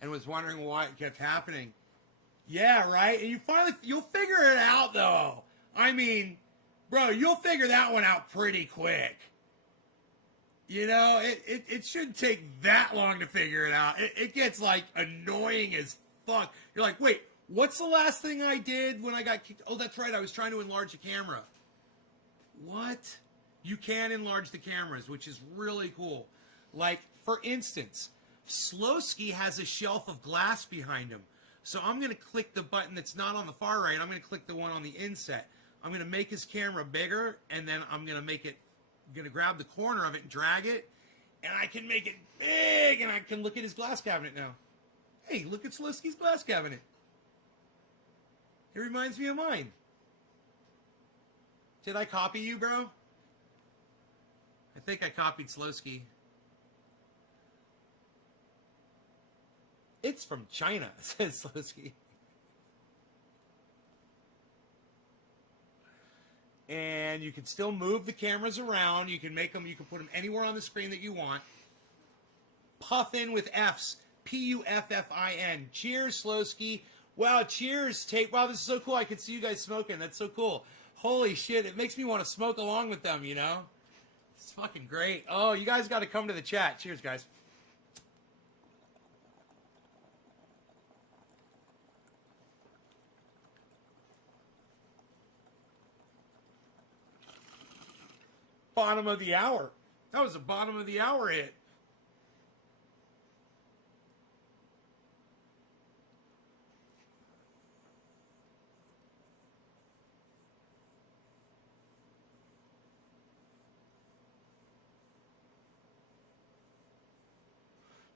and was wondering why it kept happening. Yeah, right? And you'll figure it out, though. I mean, bro, you'll figure that one out pretty quick. You know, it shouldn't take that long to figure it out. It gets, like, annoying as fuck. You're like, wait, what's the last thing I did when I got kicked? Oh, that's right, I was trying to enlarge the camera. What? You can enlarge the cameras, which is really cool. Like, for instance, Slowski has a shelf of glass behind him. So I'm going to click the button that's not on the far right. I'm going to click the one on the inset. I'm going to make his camera bigger, and then I'm going to grab the corner of it and drag it, and I can make it big, and I can look at his glass cabinet now. Hey, look at Slowski's glass cabinet. It reminds me of mine. Did I copy you, bro? I think I copied Slowski. It's from China, says Slowski. And you can still move the cameras around. You can put them anywhere on the screen that you want. Puffin with F's. Puffin. Cheers, Slowski. Wow, cheers, Tate. Wow, this is so cool. I can see you guys smoking. That's so cool. Holy shit, it makes me want to smoke along with them, you know? It's fucking great. Oh, you guys got to come to the chat. Cheers, guys. Bottom of the hour. That was a bottom of the hour hit.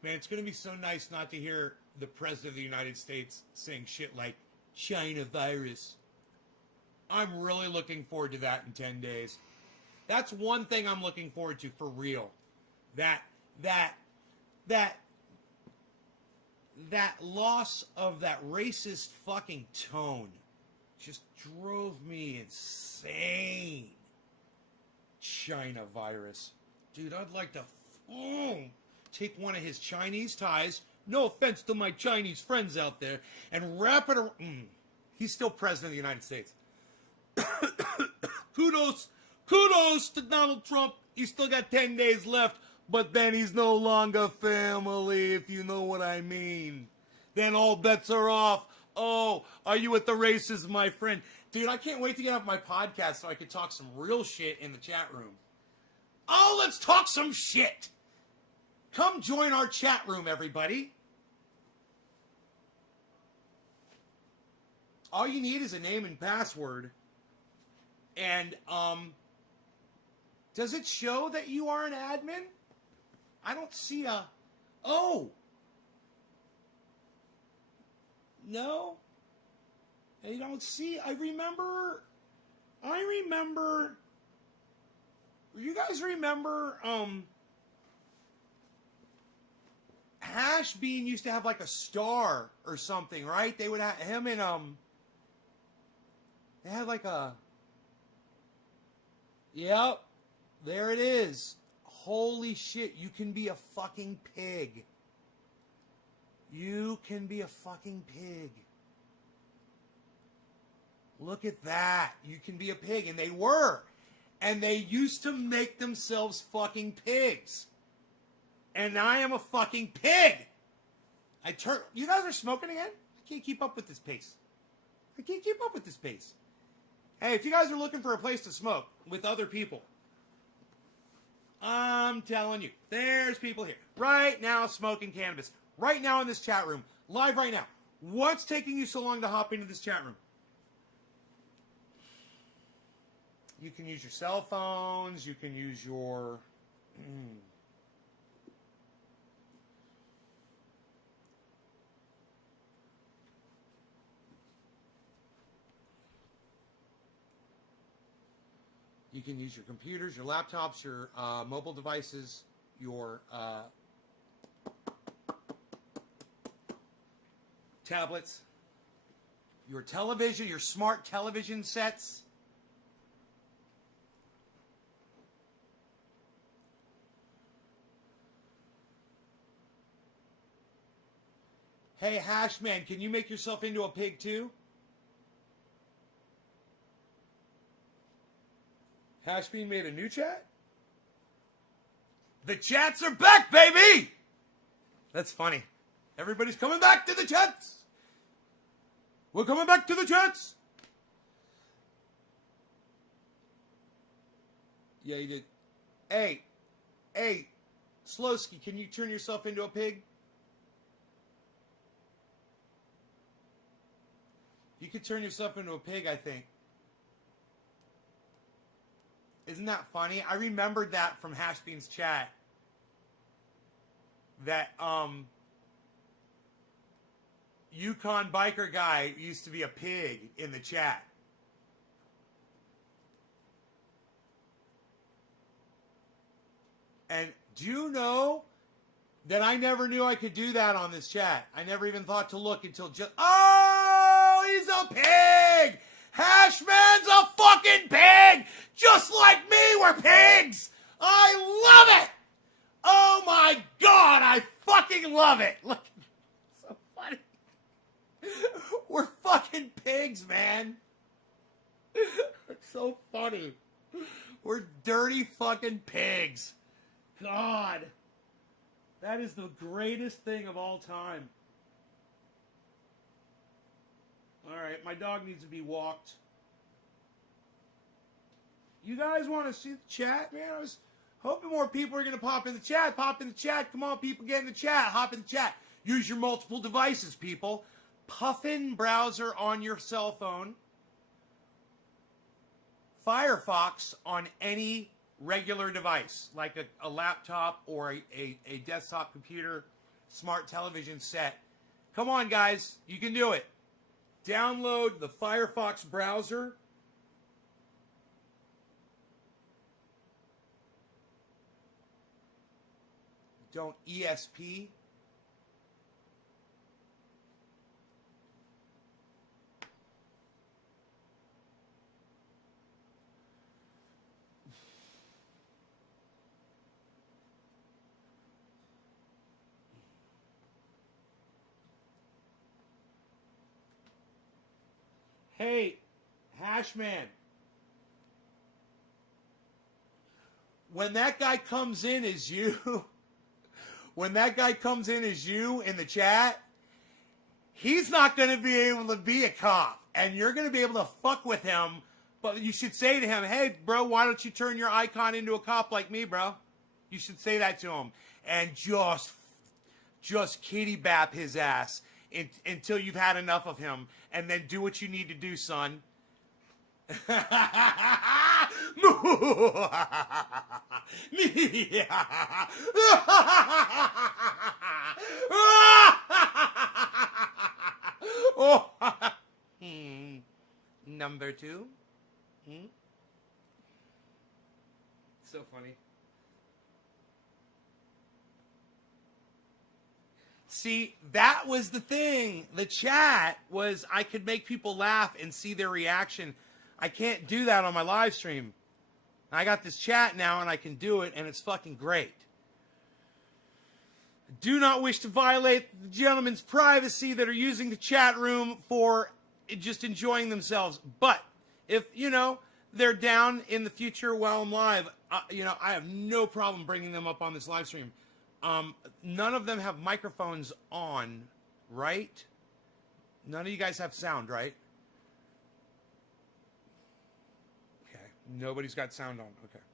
Man, it's going to be so nice not to hear the President of the United States saying shit like China virus. I'm really looking forward to that in 10 days. That's one thing I'm looking forward to for real. That that loss of that racist fucking tone just drove me insane. China virus. Dude, I'd like to take one of his Chinese ties, no offense to my Chinese friends out there, and wrap it around. He's still president of the United States. Kudos to Donald Trump. He's still got 10 days left, but then he's no longer family, if you know what I mean. Then all bets are off. Oh, are you with the races, my friend? Dude, I can't wait to get off my podcast so I can talk some real shit in the chat room. Oh, let's talk some shit. Come join our chat room, everybody. All you need is a name and password. And, does it show that you are an admin? I don't see a... Oh! No? I don't see... I remember... You guys remember, Hashbean used to have like a star or something, right? They would have him and, they had like a... Yep. There it is. Holy shit, you can be a fucking pig. You can be a fucking pig. Look at that. You can be a pig. And they were. And they used to make themselves fucking pigs. And I am a fucking pig. You guys are smoking again? I can't keep up with this pace. Hey, if you guys are looking for a place to smoke with other people, I'm telling you, there's people here right now smoking cannabis. Right now in this chat room. Live right now. What's taking you so long to hop into this chat room? You can use your cell phones. You can use your... You can use your computers, your laptops, your mobile devices, your tablets, your television, your smart television sets. Hey, Hashman, can you make yourself into a pig too? Hashbean made a new chat? The chats are back, baby! That's funny. Everybody's coming back to the chats! We're coming back to the chats! Yeah, you did. Hey, Slowski, can you turn yourself into a pig? You could turn yourself into a pig, I think. Isn't that funny? I remembered that from Hashbean's chat. That, Yukon biker guy used to be a pig in the chat. And do you know that I never knew I could do that on this chat? I never even thought to look until just... Oh, he's a pig! Hashman's a fucking pig! Just like me, we're pigs! I love it! Oh my God, I fucking love it! Look, so funny. We're fucking pigs, man. It's so funny. We're dirty fucking pigs. God. That is the greatest thing of all time. Alright, my dog needs to be walked. You guys want to see the chat, man? I was hoping more people are going to pop in the chat. Pop in the chat. Come on, people, get in the chat. Hop in the chat. Use your multiple devices, people. Puffin browser on your cell phone. Firefox on any regular device, like a laptop or a desktop computer, smart television set. Come on, guys. You can do it. Download the Firefox browser. Don't ESP. Hey, Hashman. When that guy comes in as you, when that guy comes in as you in the chat, he's not going to be able to be a cop. And you're going to be able to fuck with him. But you should say to him, hey, bro, why don't you turn your icon into a cop like me, bro? You should say that to him. And just kitty bap his ass until you've had enough of him. And then do what you need to do, son. Number two. So funny. See, that was the thing. The chat was I could make people laugh and see their reaction. I can't do that on my live stream. I got this chat now and I can do it, and it's fucking great. I do not wish to violate the gentleman's privacy that are using the chat room for just enjoying themselves. But if, they're down in the future while I'm live, I have no problem bringing them up on this live stream. None of them have microphones on, right? None of you guys have sound, right? Okay. Nobody's got sound on. Okay.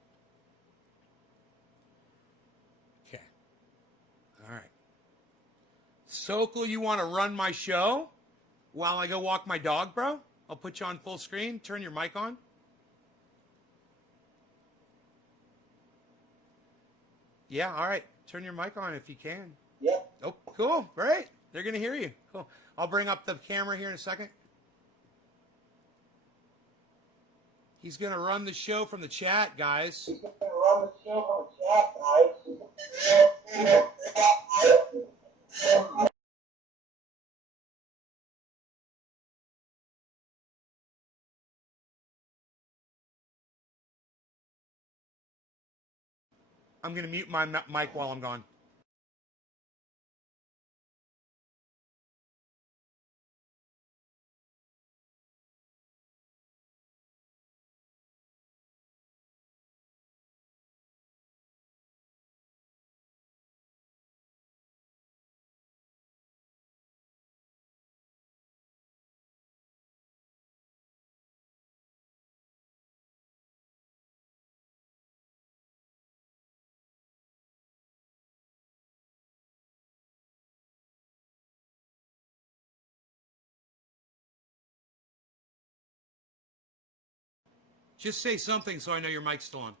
Okay. All right. Sokol, you want to run my show while I go walk my dog, bro? I'll put you on full screen. Turn your mic on. Yeah, all right. Turn your mic on if you can. Yep. Oh, cool. Great. They're going to hear you. Cool. I'll bring up the camera here in a second. He's going to run the show from the chat, guys. He's going to run the show from the chat, guys. I'm going to mute my mic while I'm gone. Just say something so I know your mic's still on.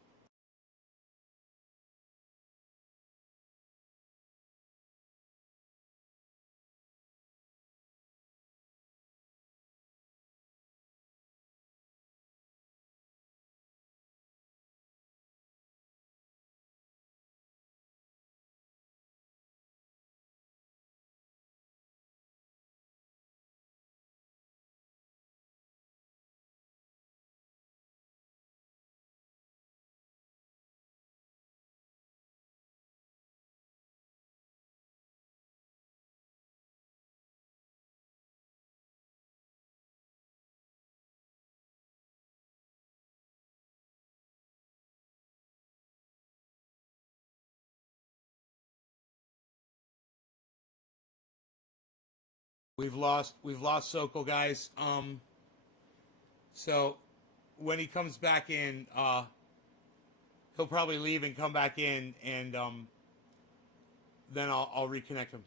We've lost Sokol, guys. So when he comes back in, he'll probably leave and come back in, and then I'll reconnect him.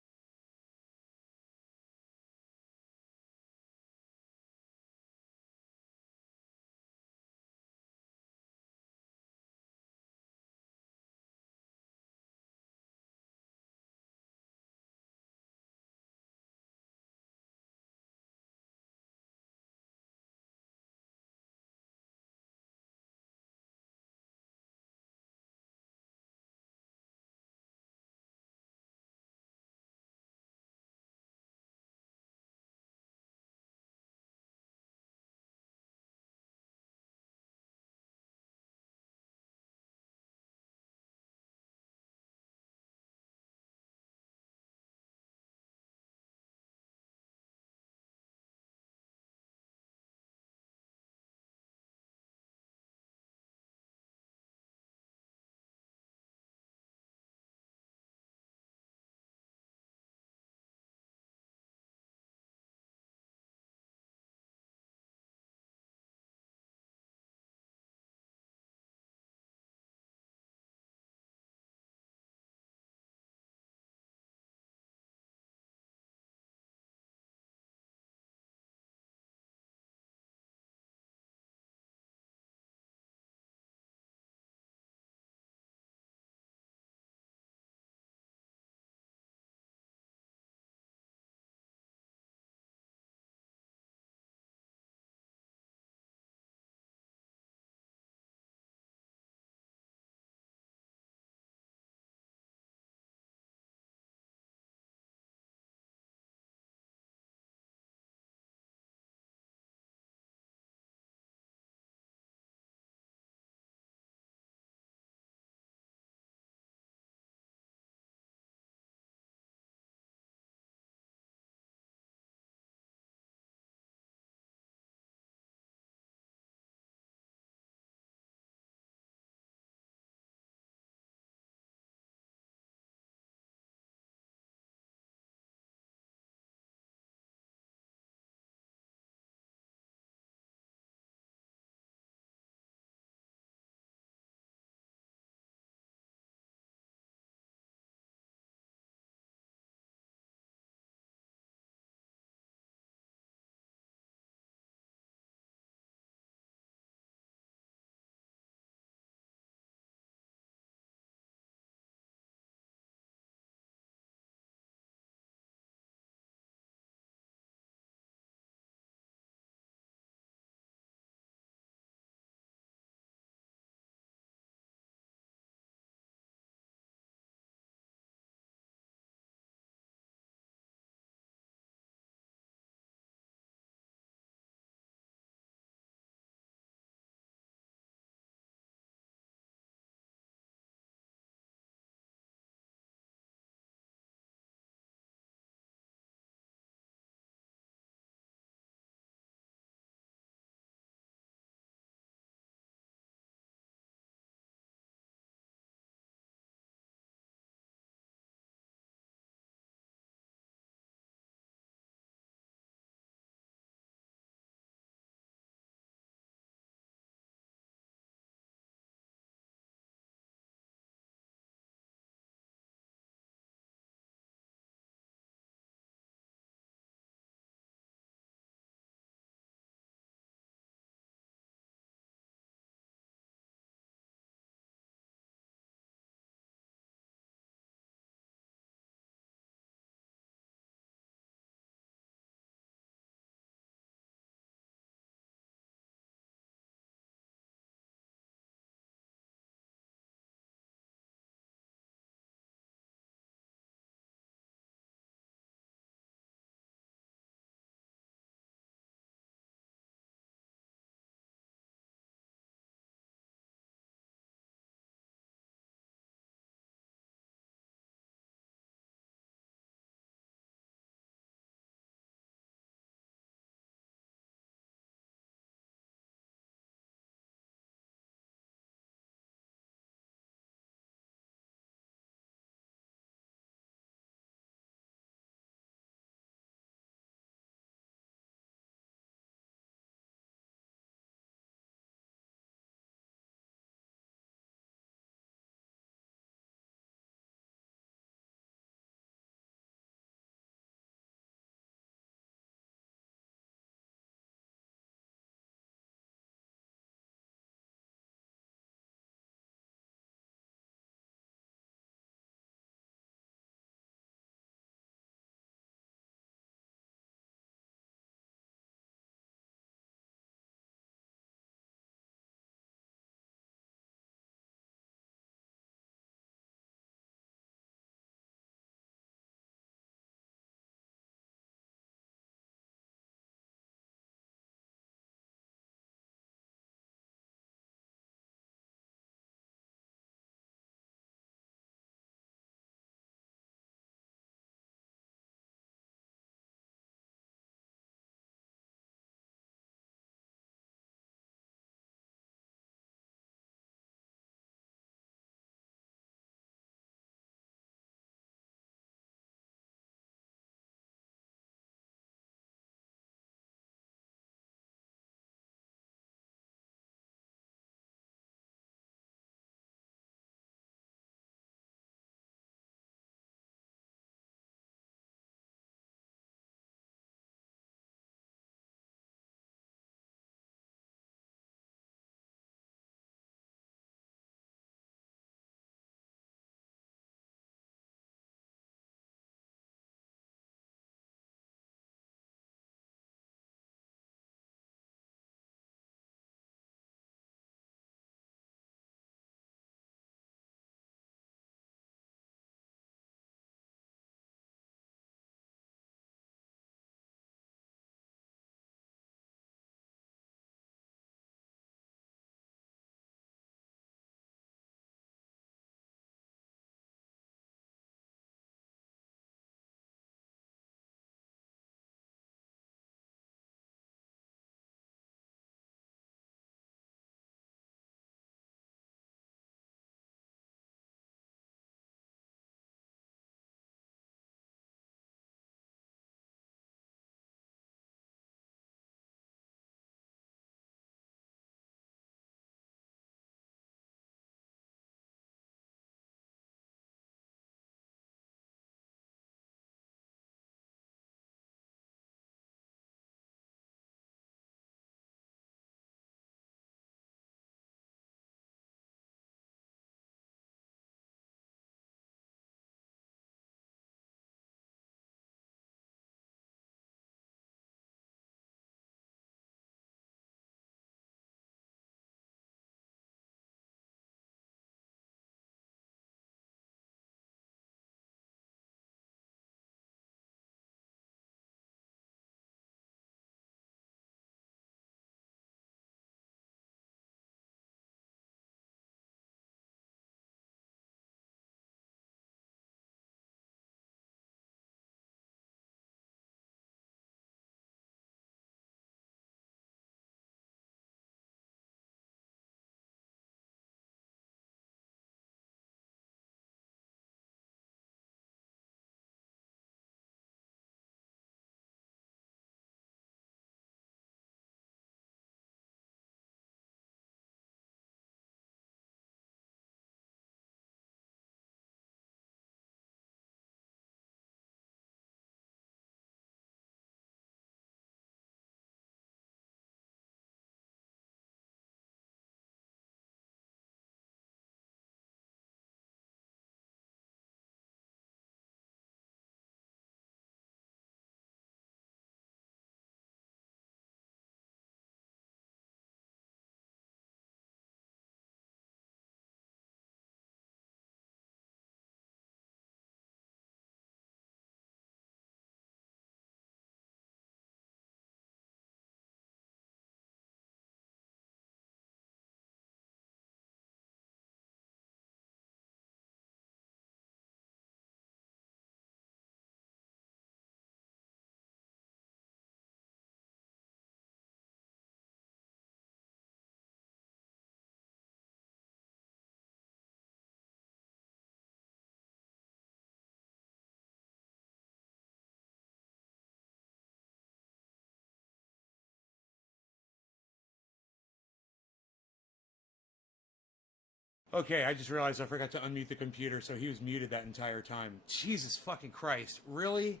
Okay, I just realized I forgot to unmute the computer, so he was muted that entire time. Jesus fucking Christ. Really?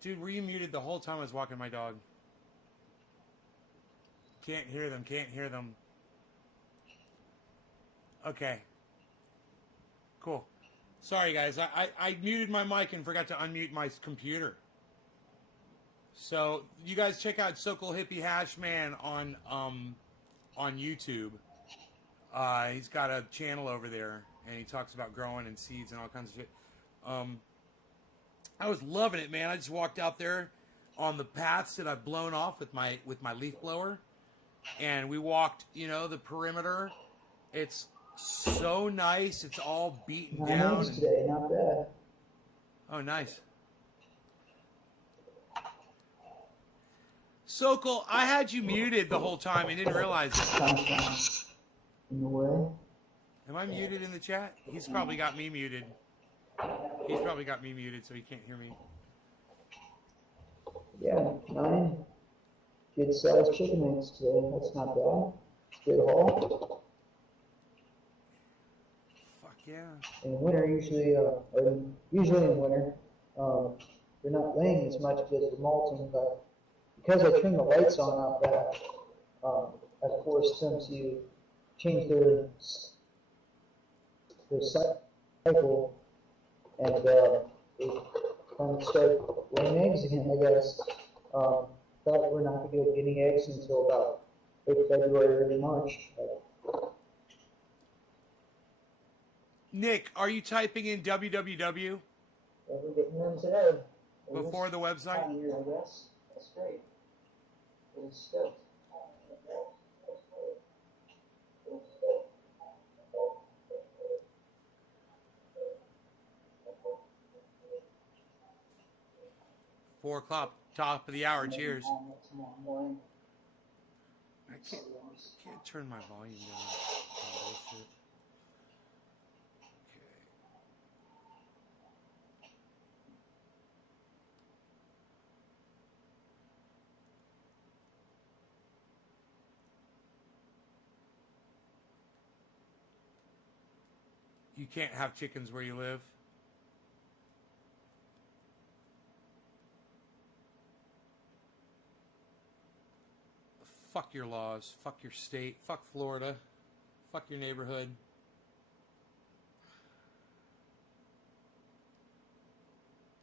Dude, were you muted the whole time I was walking my dog? Can't hear them, can't hear them. Okay. Cool. Sorry, guys. I muted my mic and forgot to unmute my computer. So, you guys check out Sokol Hippie Hashman on YouTube. He's got a channel over there, and he talks about growing and seeds and all kinds of shit. I was loving it, man. I just walked out there on the paths that I've blown off with my leaf blower, and we walked, the perimeter. It's so nice. It's all beaten down. Nice today, not bad. Oh, nice. Sokol, I had you muted the whole time and didn't realize it. In the way. Am I muted in the chat? He's probably got me muted. He's probably got me muted so he can't hear me. Yeah, 9 good sized chicken eggs today. That's not bad. Good haul. Fuck yeah. In winter, usually in winter, they're not laying as much because they're molting, but because I turn the lights on out back, I've forced them to change their cycle, and they kind of start laying eggs again, I guess. Thought we're not going to get any eggs until about late February, early March. Nick, are you typing in www We're getting them today. before the website? I guess. That's great. It's stoked. Four o'clock, top of the hour. Cheers. I can't turn my volume down. Oh, bullshit. Okay. You can't have chickens where you live. Fuck your laws. Fuck your state. Fuck Florida. Fuck your neighborhood.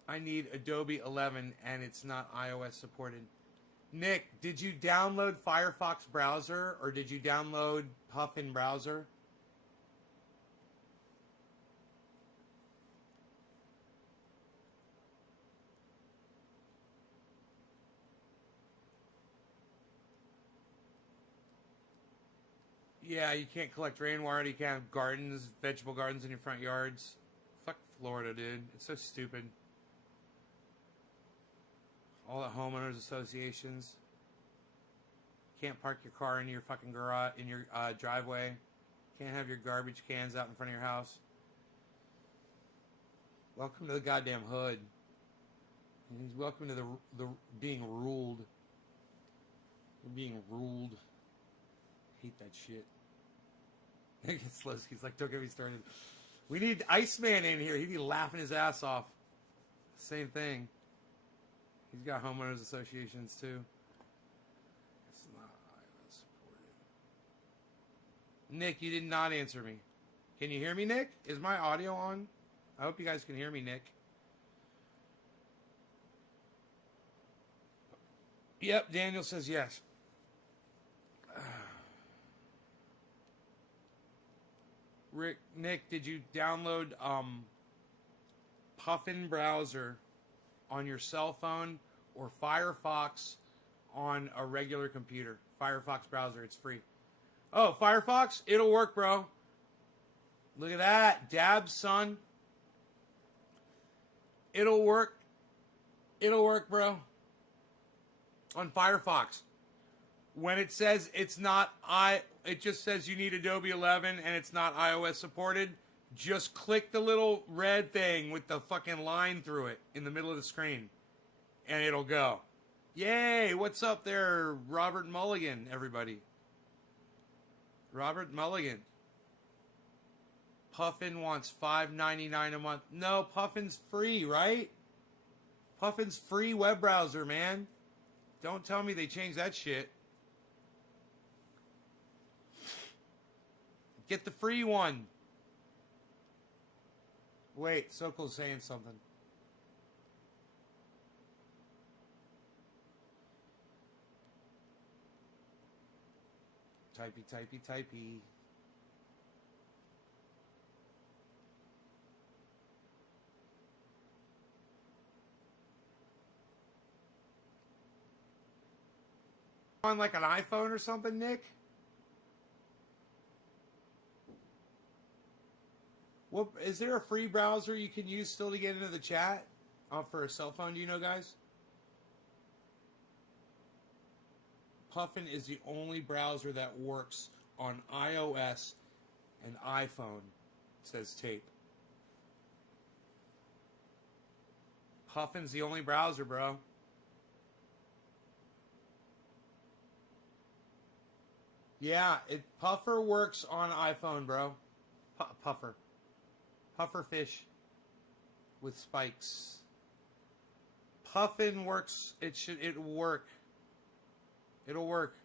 I need Adobe 11 and it's not iOS supported. Nick, did you download Firefox browser or did you download Puffin browser? Yeah, you can't collect rainwater. You can't have gardens, vegetable gardens in your front yards. Fuck Florida, dude. It's so stupid. All the homeowners associations. Can't park your car in your fucking garage, in your driveway. Can't have your garbage cans out in front of your house. Welcome to the goddamn hood. Welcome to the being ruled. You're being ruled. Hate that shit. Slowski's like, don't get me started. We need Iceman in here. He'd be laughing his ass off. Same thing. He's got homeowners associations too. It's not iOS supported. Nick, you did not answer me. Can you hear me, Nick? Is my audio on? I hope you guys can hear me, Nick. Yep, Daniel says yes. Nick, did you download Puffin browser on your cell phone or Firefox on a regular computer? Firefox browser, it's free. Oh, Firefox? It'll work, bro. Look at that. Dab, son. It'll work. It'll work, bro. On Firefox. When it says it's not it just says you need Adobe 11 and it's not iOS supported, just click the little red thing with the fucking line through it in the middle of the screen and it'll go. Yay, what's up there, Robert Mulligan, everybody? Robert Mulligan. Puffin wants $5.99 a month. No, Puffin's free, right? Puffin's free web browser, man. Don't tell me they changed that shit. Get the free one. Wait, Sokol's saying something. Typey, typey, typey. On like an iPhone or something, Nick? What is there a free browser you can use still to get into the chat for a cell phone? Do you know, guys? Puffin is the only browser that works on iOS and iPhone, says Tape. Puffin's the only browser, bro. Yeah, Puffer works on iPhone, bro. Puffer. Puffer fish with spikes. Puffin works. It'll work. It'll work.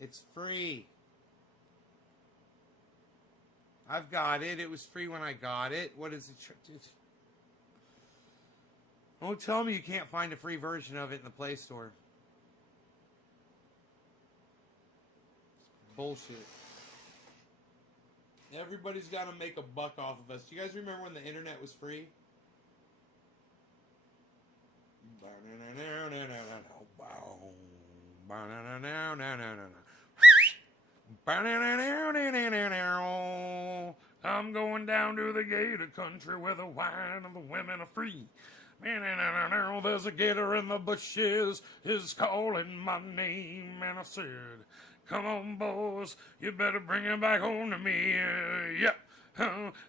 It's free. I've got it. It was free when I got it. What is it? Don't tell me you can't find a free version of it in the Play Store. Bullshit. Everybody's got to make a buck off of us. Do you guys remember when the internet was free? I'm going down to the gator country where the wine and the women are free. There's a gator in the bushes, he's calling my name, and I said, come on, boys, you better bring him back home to me. Yep,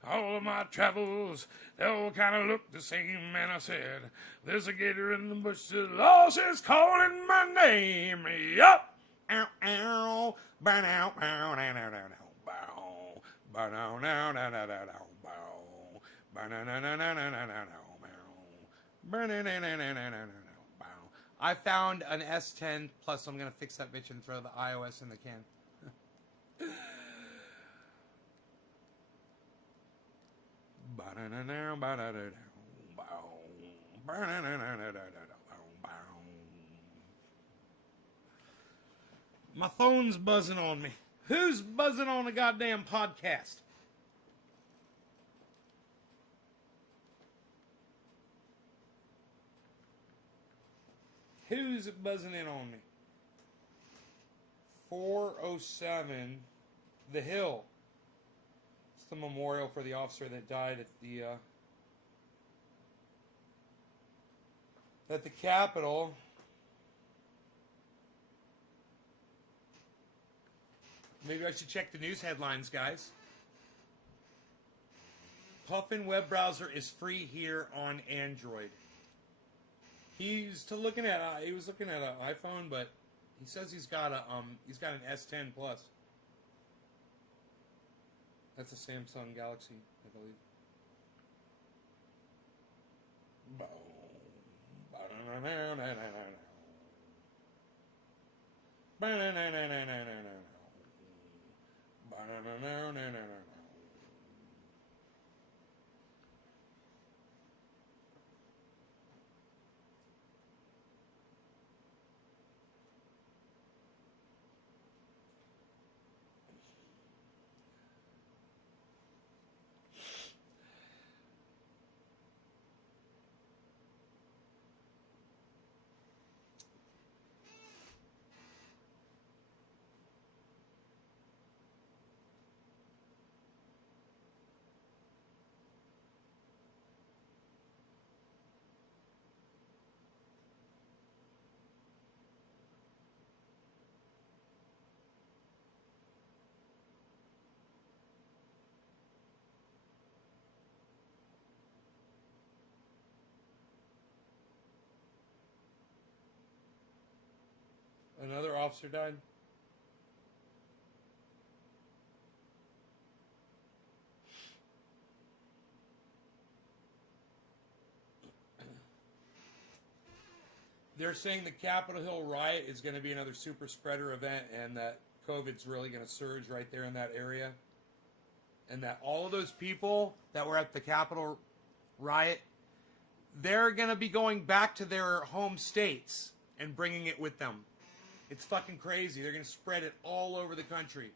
all of my travels, they all kind of look the same. And I said, there's a gator in the bushes, oh, she's calling my name. Yep. Ow, ow, burn out, bow, now, now, now, bow, bow, now, now, now, now, now, bow, bow, now, now, now, now, now, now, now, I found an S10 Plus. I'm gonna fix that bitch and throw the iOS in the can. My phone's buzzing on me. Who's buzzing on a goddamn podcast? Who's buzzing in on me? 407 The Hill. It's the memorial for the officer that died at the Capitol. Maybe I should check the news headlines, guys. Puffin web browser is free here on Android. He was looking at an iPhone, but he says he's got an S10 Plus. That's a Samsung Galaxy, I believe. Another officer died? They're saying the Capitol Hill riot is going to be another super spreader event, and that COVID's really going to surge right there in that area. And that all of those people that were at the Capitol riot, they're going to be going back to their home states and bringing it with them. It's fucking crazy. They're going to spread it all over the country.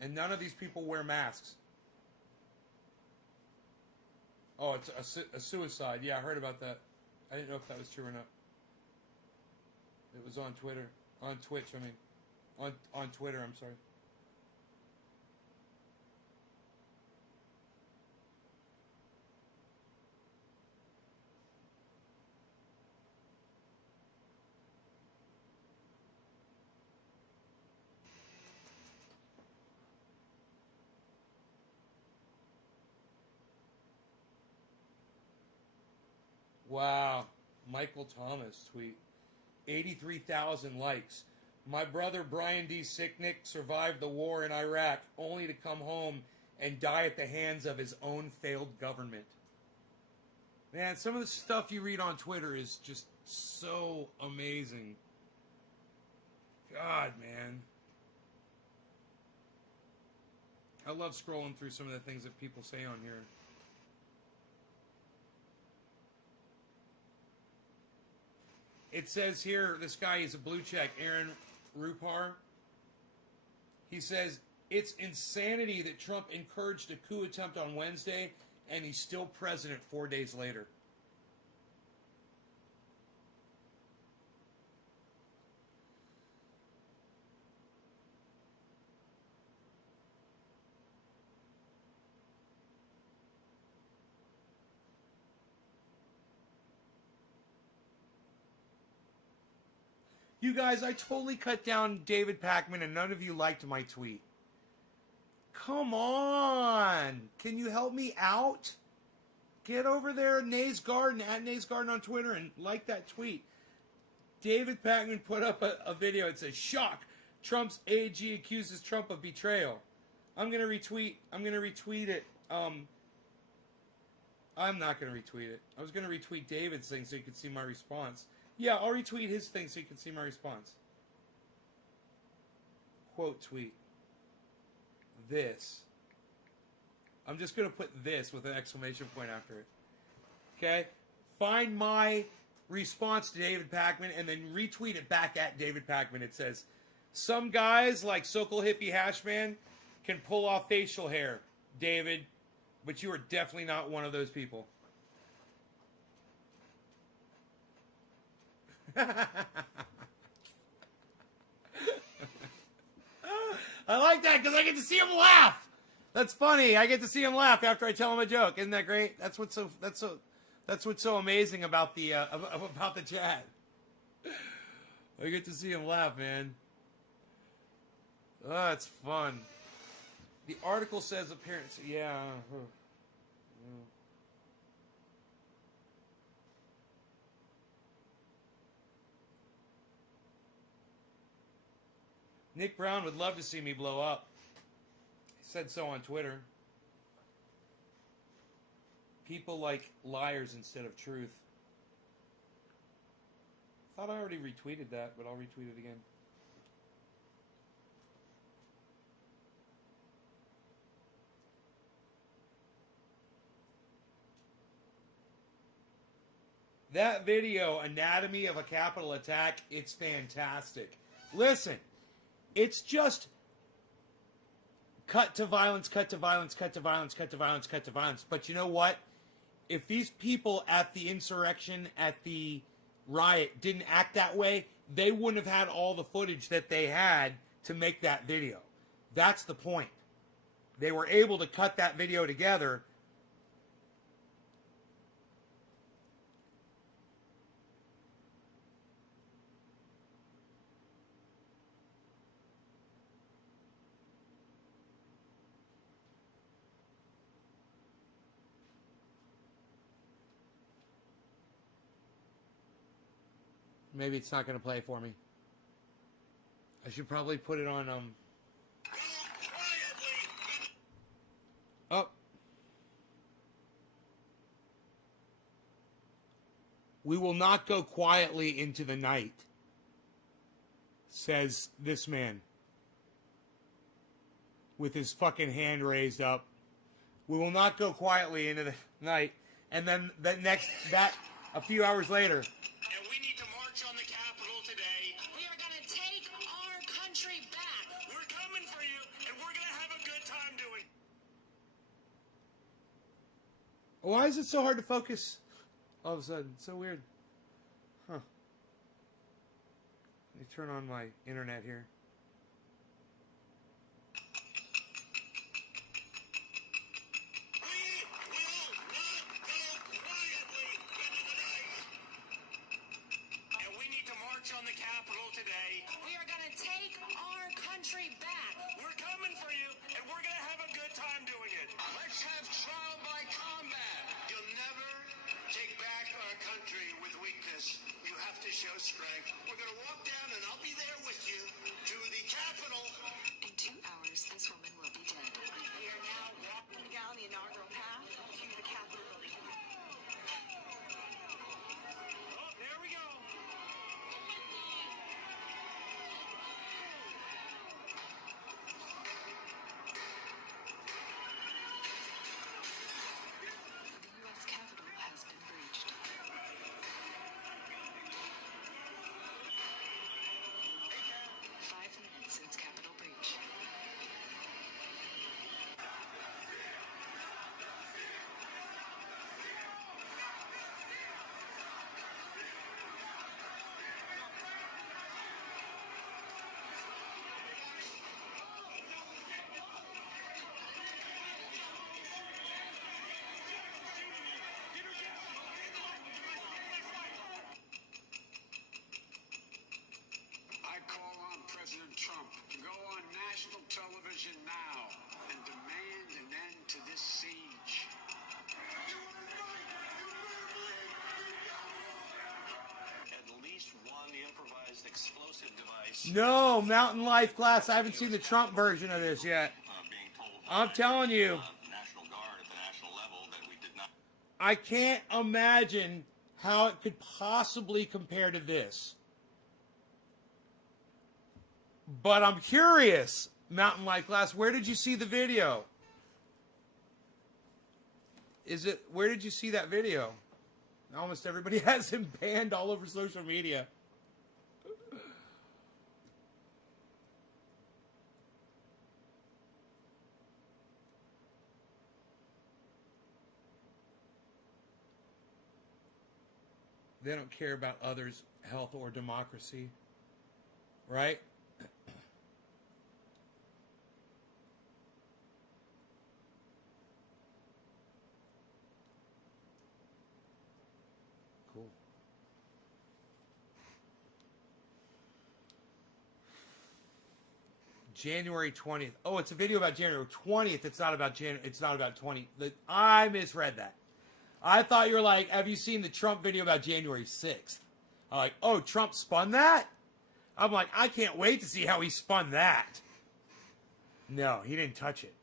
And none of these people wear masks. Oh, it's a suicide. Yeah, I heard about that. I didn't know if that was true or not. It was on Twitter. On Twitch, I mean. On Twitter, I'm sorry. Wow. Michael Thomas tweet. 83,000 likes. My brother Brian D. Sicknick survived the war in Iraq only to come home and die at the hands of his own failed government. Man, some of the stuff you read on Twitter is just so amazing. God, man. I love scrolling through some of the things that people say on here. It says here, this guy is a blue check, Aaron Rupar. He says, it's insanity that Trump encouraged a coup attempt on Wednesday and he's still president 4 days later. You guys, I totally cut down David Pakman and none of you liked my tweet. Come on. Can you help me out? Get over there, Nays Garden, at Nays Garden on Twitter, and like that tweet. David Pakman put up a video. It says, shock. Trump's AG accuses Trump of betrayal. I'm going to retweet it. I'm not going to retweet it. I was going to retweet David's thing so you could see my response. Yeah, I'll retweet his thing so you can see my response. Quote tweet. This. I'm just going to put this with an exclamation point after it. Okay? Find my response to David Pakman and then retweet it back at David Pakman. It says, some guys like Sokol Hippie Hashman can pull off facial hair, David, but you are definitely not one of those people. I like that because I get to see him laugh. That's funny. I get to see him laugh after I tell him a joke. Isn't that great? That's what's so amazing about the chat. I get to see him laugh, man. Oh, it's fun. The article says appearance. Yeah. Nick Brown would love to see me blow up. He said so on Twitter. People like liars instead of truth. Thought I already retweeted that, but I'll retweet it again. That video, Anatomy of a Capitol Attack, it's fantastic. Listen, it's just cut to violence, cut to violence, cut to violence, cut to violence, cut to violence. But you know what? If these people at the insurrection, at the riot, didn't act that way, they wouldn't have had all the footage that they had to make that video. That's the point. They were able to cut that video together. Maybe it's not going to play for me. I should probably put it on, Oh. We will not go quietly into the night, says this man with his fucking hand raised up. We will not go quietly into the night. And then a few hours later. And we need to march on the Capitol today. We are going to take our country back. We're coming for you, and we're going to have a good time doing it. Why is it so hard to focus all of a sudden? It's so weird. Huh. Let me turn on my internet here. On the Capitol today. We are going to take our country back. We're coming for you, and we're going to have a good time doing it. Let's have trial by combat. You'll never take back our country with weakness. You have to show strength. We're going to walk down, and I'll be there with you, to the Capitol. In 2 hours, this woman will be dead. We are now walking down the inaugural path to the Capitol building. Oh, there we go. The U.S. Capitol has been breached. 5 minutes since Capitol breach. I call on President Trump to go on national television now and demand an end to this siege. At least one improvised explosive device. No, Mountain Life class. I haven't seen the Trump version of this yet. Being told I'm telling you. National Guard at the national level that we did not. I can't imagine how it could possibly compare to this. But I'm curious, Mountain Life class, where did you see the video? Where did you see that video? Almost everybody has him banned all over social media. They don't care about others' health or democracy, right? Cool. January 20th. Oh, it's a video about January 20th. It's not about January. It's not about 20. I misread that. I thought you were like, have you seen the Trump video about January 6th? I'm like, oh, Trump spun that? I'm like, I can't wait to see how he spun that. No, he didn't touch it.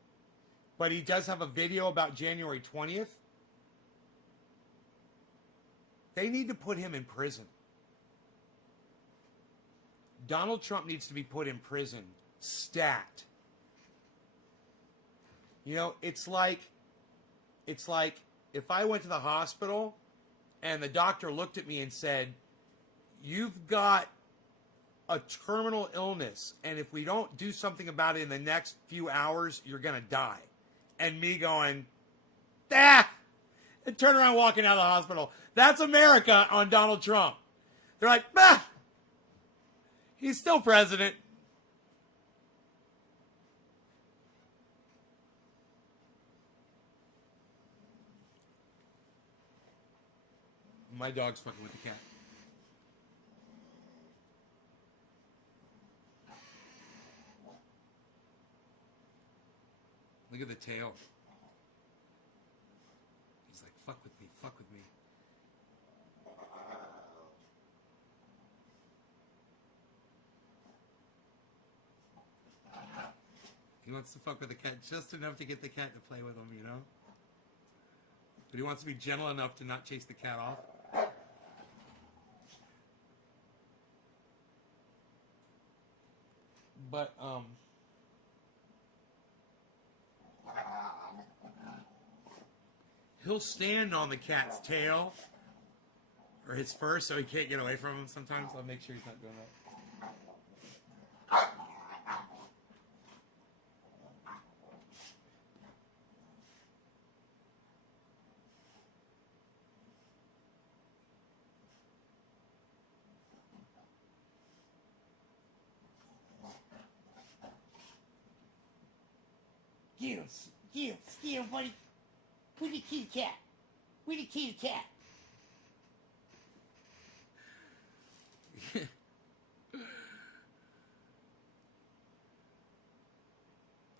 But he does have a video about January 20th. They need to put him in prison. Donald Trump needs to be put in prison. Stat. You know, it's like if I went to the hospital and the doctor looked at me and said, you've got a terminal illness, and if we don't do something about it in the next few hours, you're going to die. And me going, and turn around walking out of the hospital. That's America on Donald Trump. They're like, he's still president. My dog's fucking with the cat. Look at the tail. He's like, fuck with me, fuck with me. He wants to fuck with the cat just enough to get the cat to play with him, you know? But he wants to be gentle enough to not chase the cat off. But, he'll stand on the cat's tail or his fur so he can't get away from him sometimes. I'll make sure he's not doing that. Get him, buddy. Where's the kitty cat? Where's the kitty cat?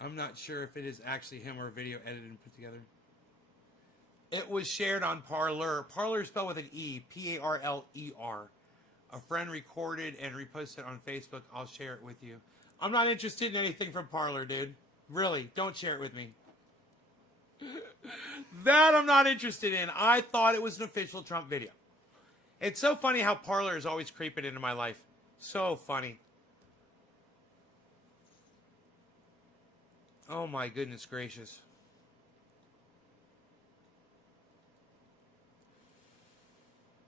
I'm not sure if it is actually him or a video edited and put together. It was shared on Parler. Parler is spelled with an E. Parler. A friend recorded and reposted on Facebook. I'll share it with you. I'm not interested in anything from Parler, dude. Really, don't share it with me. That I'm not interested in. I thought it was an official Trump video. It's so funny how Parler is always creeping into my life. So funny. Oh my goodness gracious.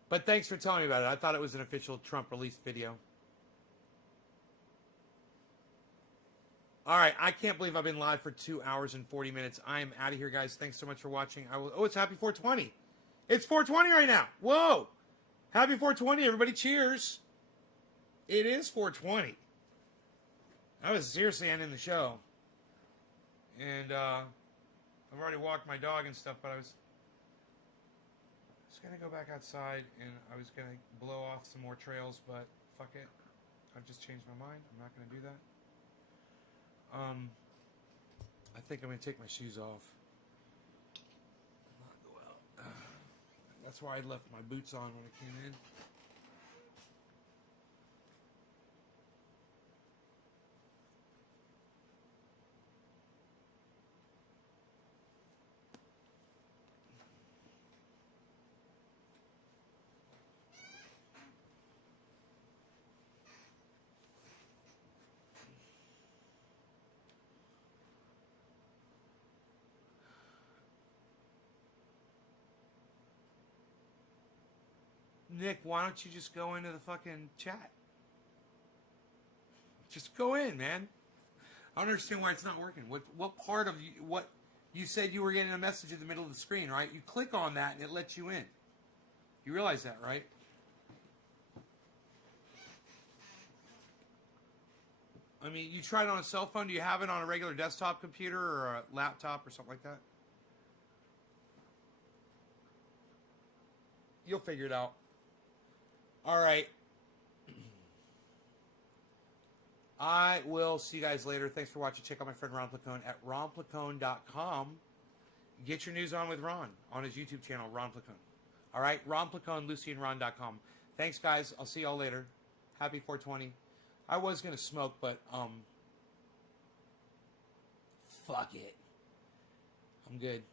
But thanks for telling me about it. I thought it was an official Trump released video. All right, I can't believe I've been live for 2 hours and 40 minutes. I am out of here, guys. Thanks so much for watching. Oh, it's happy 420. It's 420 right now. Whoa. Happy 420, everybody. Cheers. It is 420. I was seriously ending the show. And I've already walked my dog and stuff, but I was going to go back outside, and I was going to blow off some more trails, but fuck it. I've just changed my mind. I'm not going to do that. I think I'm going to take my shoes off. Not go out. That's why I left my boots on when I came in. Nick, why don't you just go into the fucking chat? Just go in, man. I don't understand why it's not working. What part of you, what you said you were getting a message in the middle of the screen, right? You click on that and it lets you in. You realize that, right? I mean, you tried it on a cell phone. Do you have it on a regular desktop computer or a laptop or something like that? You'll figure it out. All right. I will see you guys later. Thanks for watching. Check out my friend Ron Placone at ronplacone.com. Get your news on with Ron on his YouTube channel, Ron Placone. All right, Ron Placone, LucyandRon.com. Thanks, guys. I'll see y'all later. Happy 420. I was going to smoke, but, fuck it. I'm good.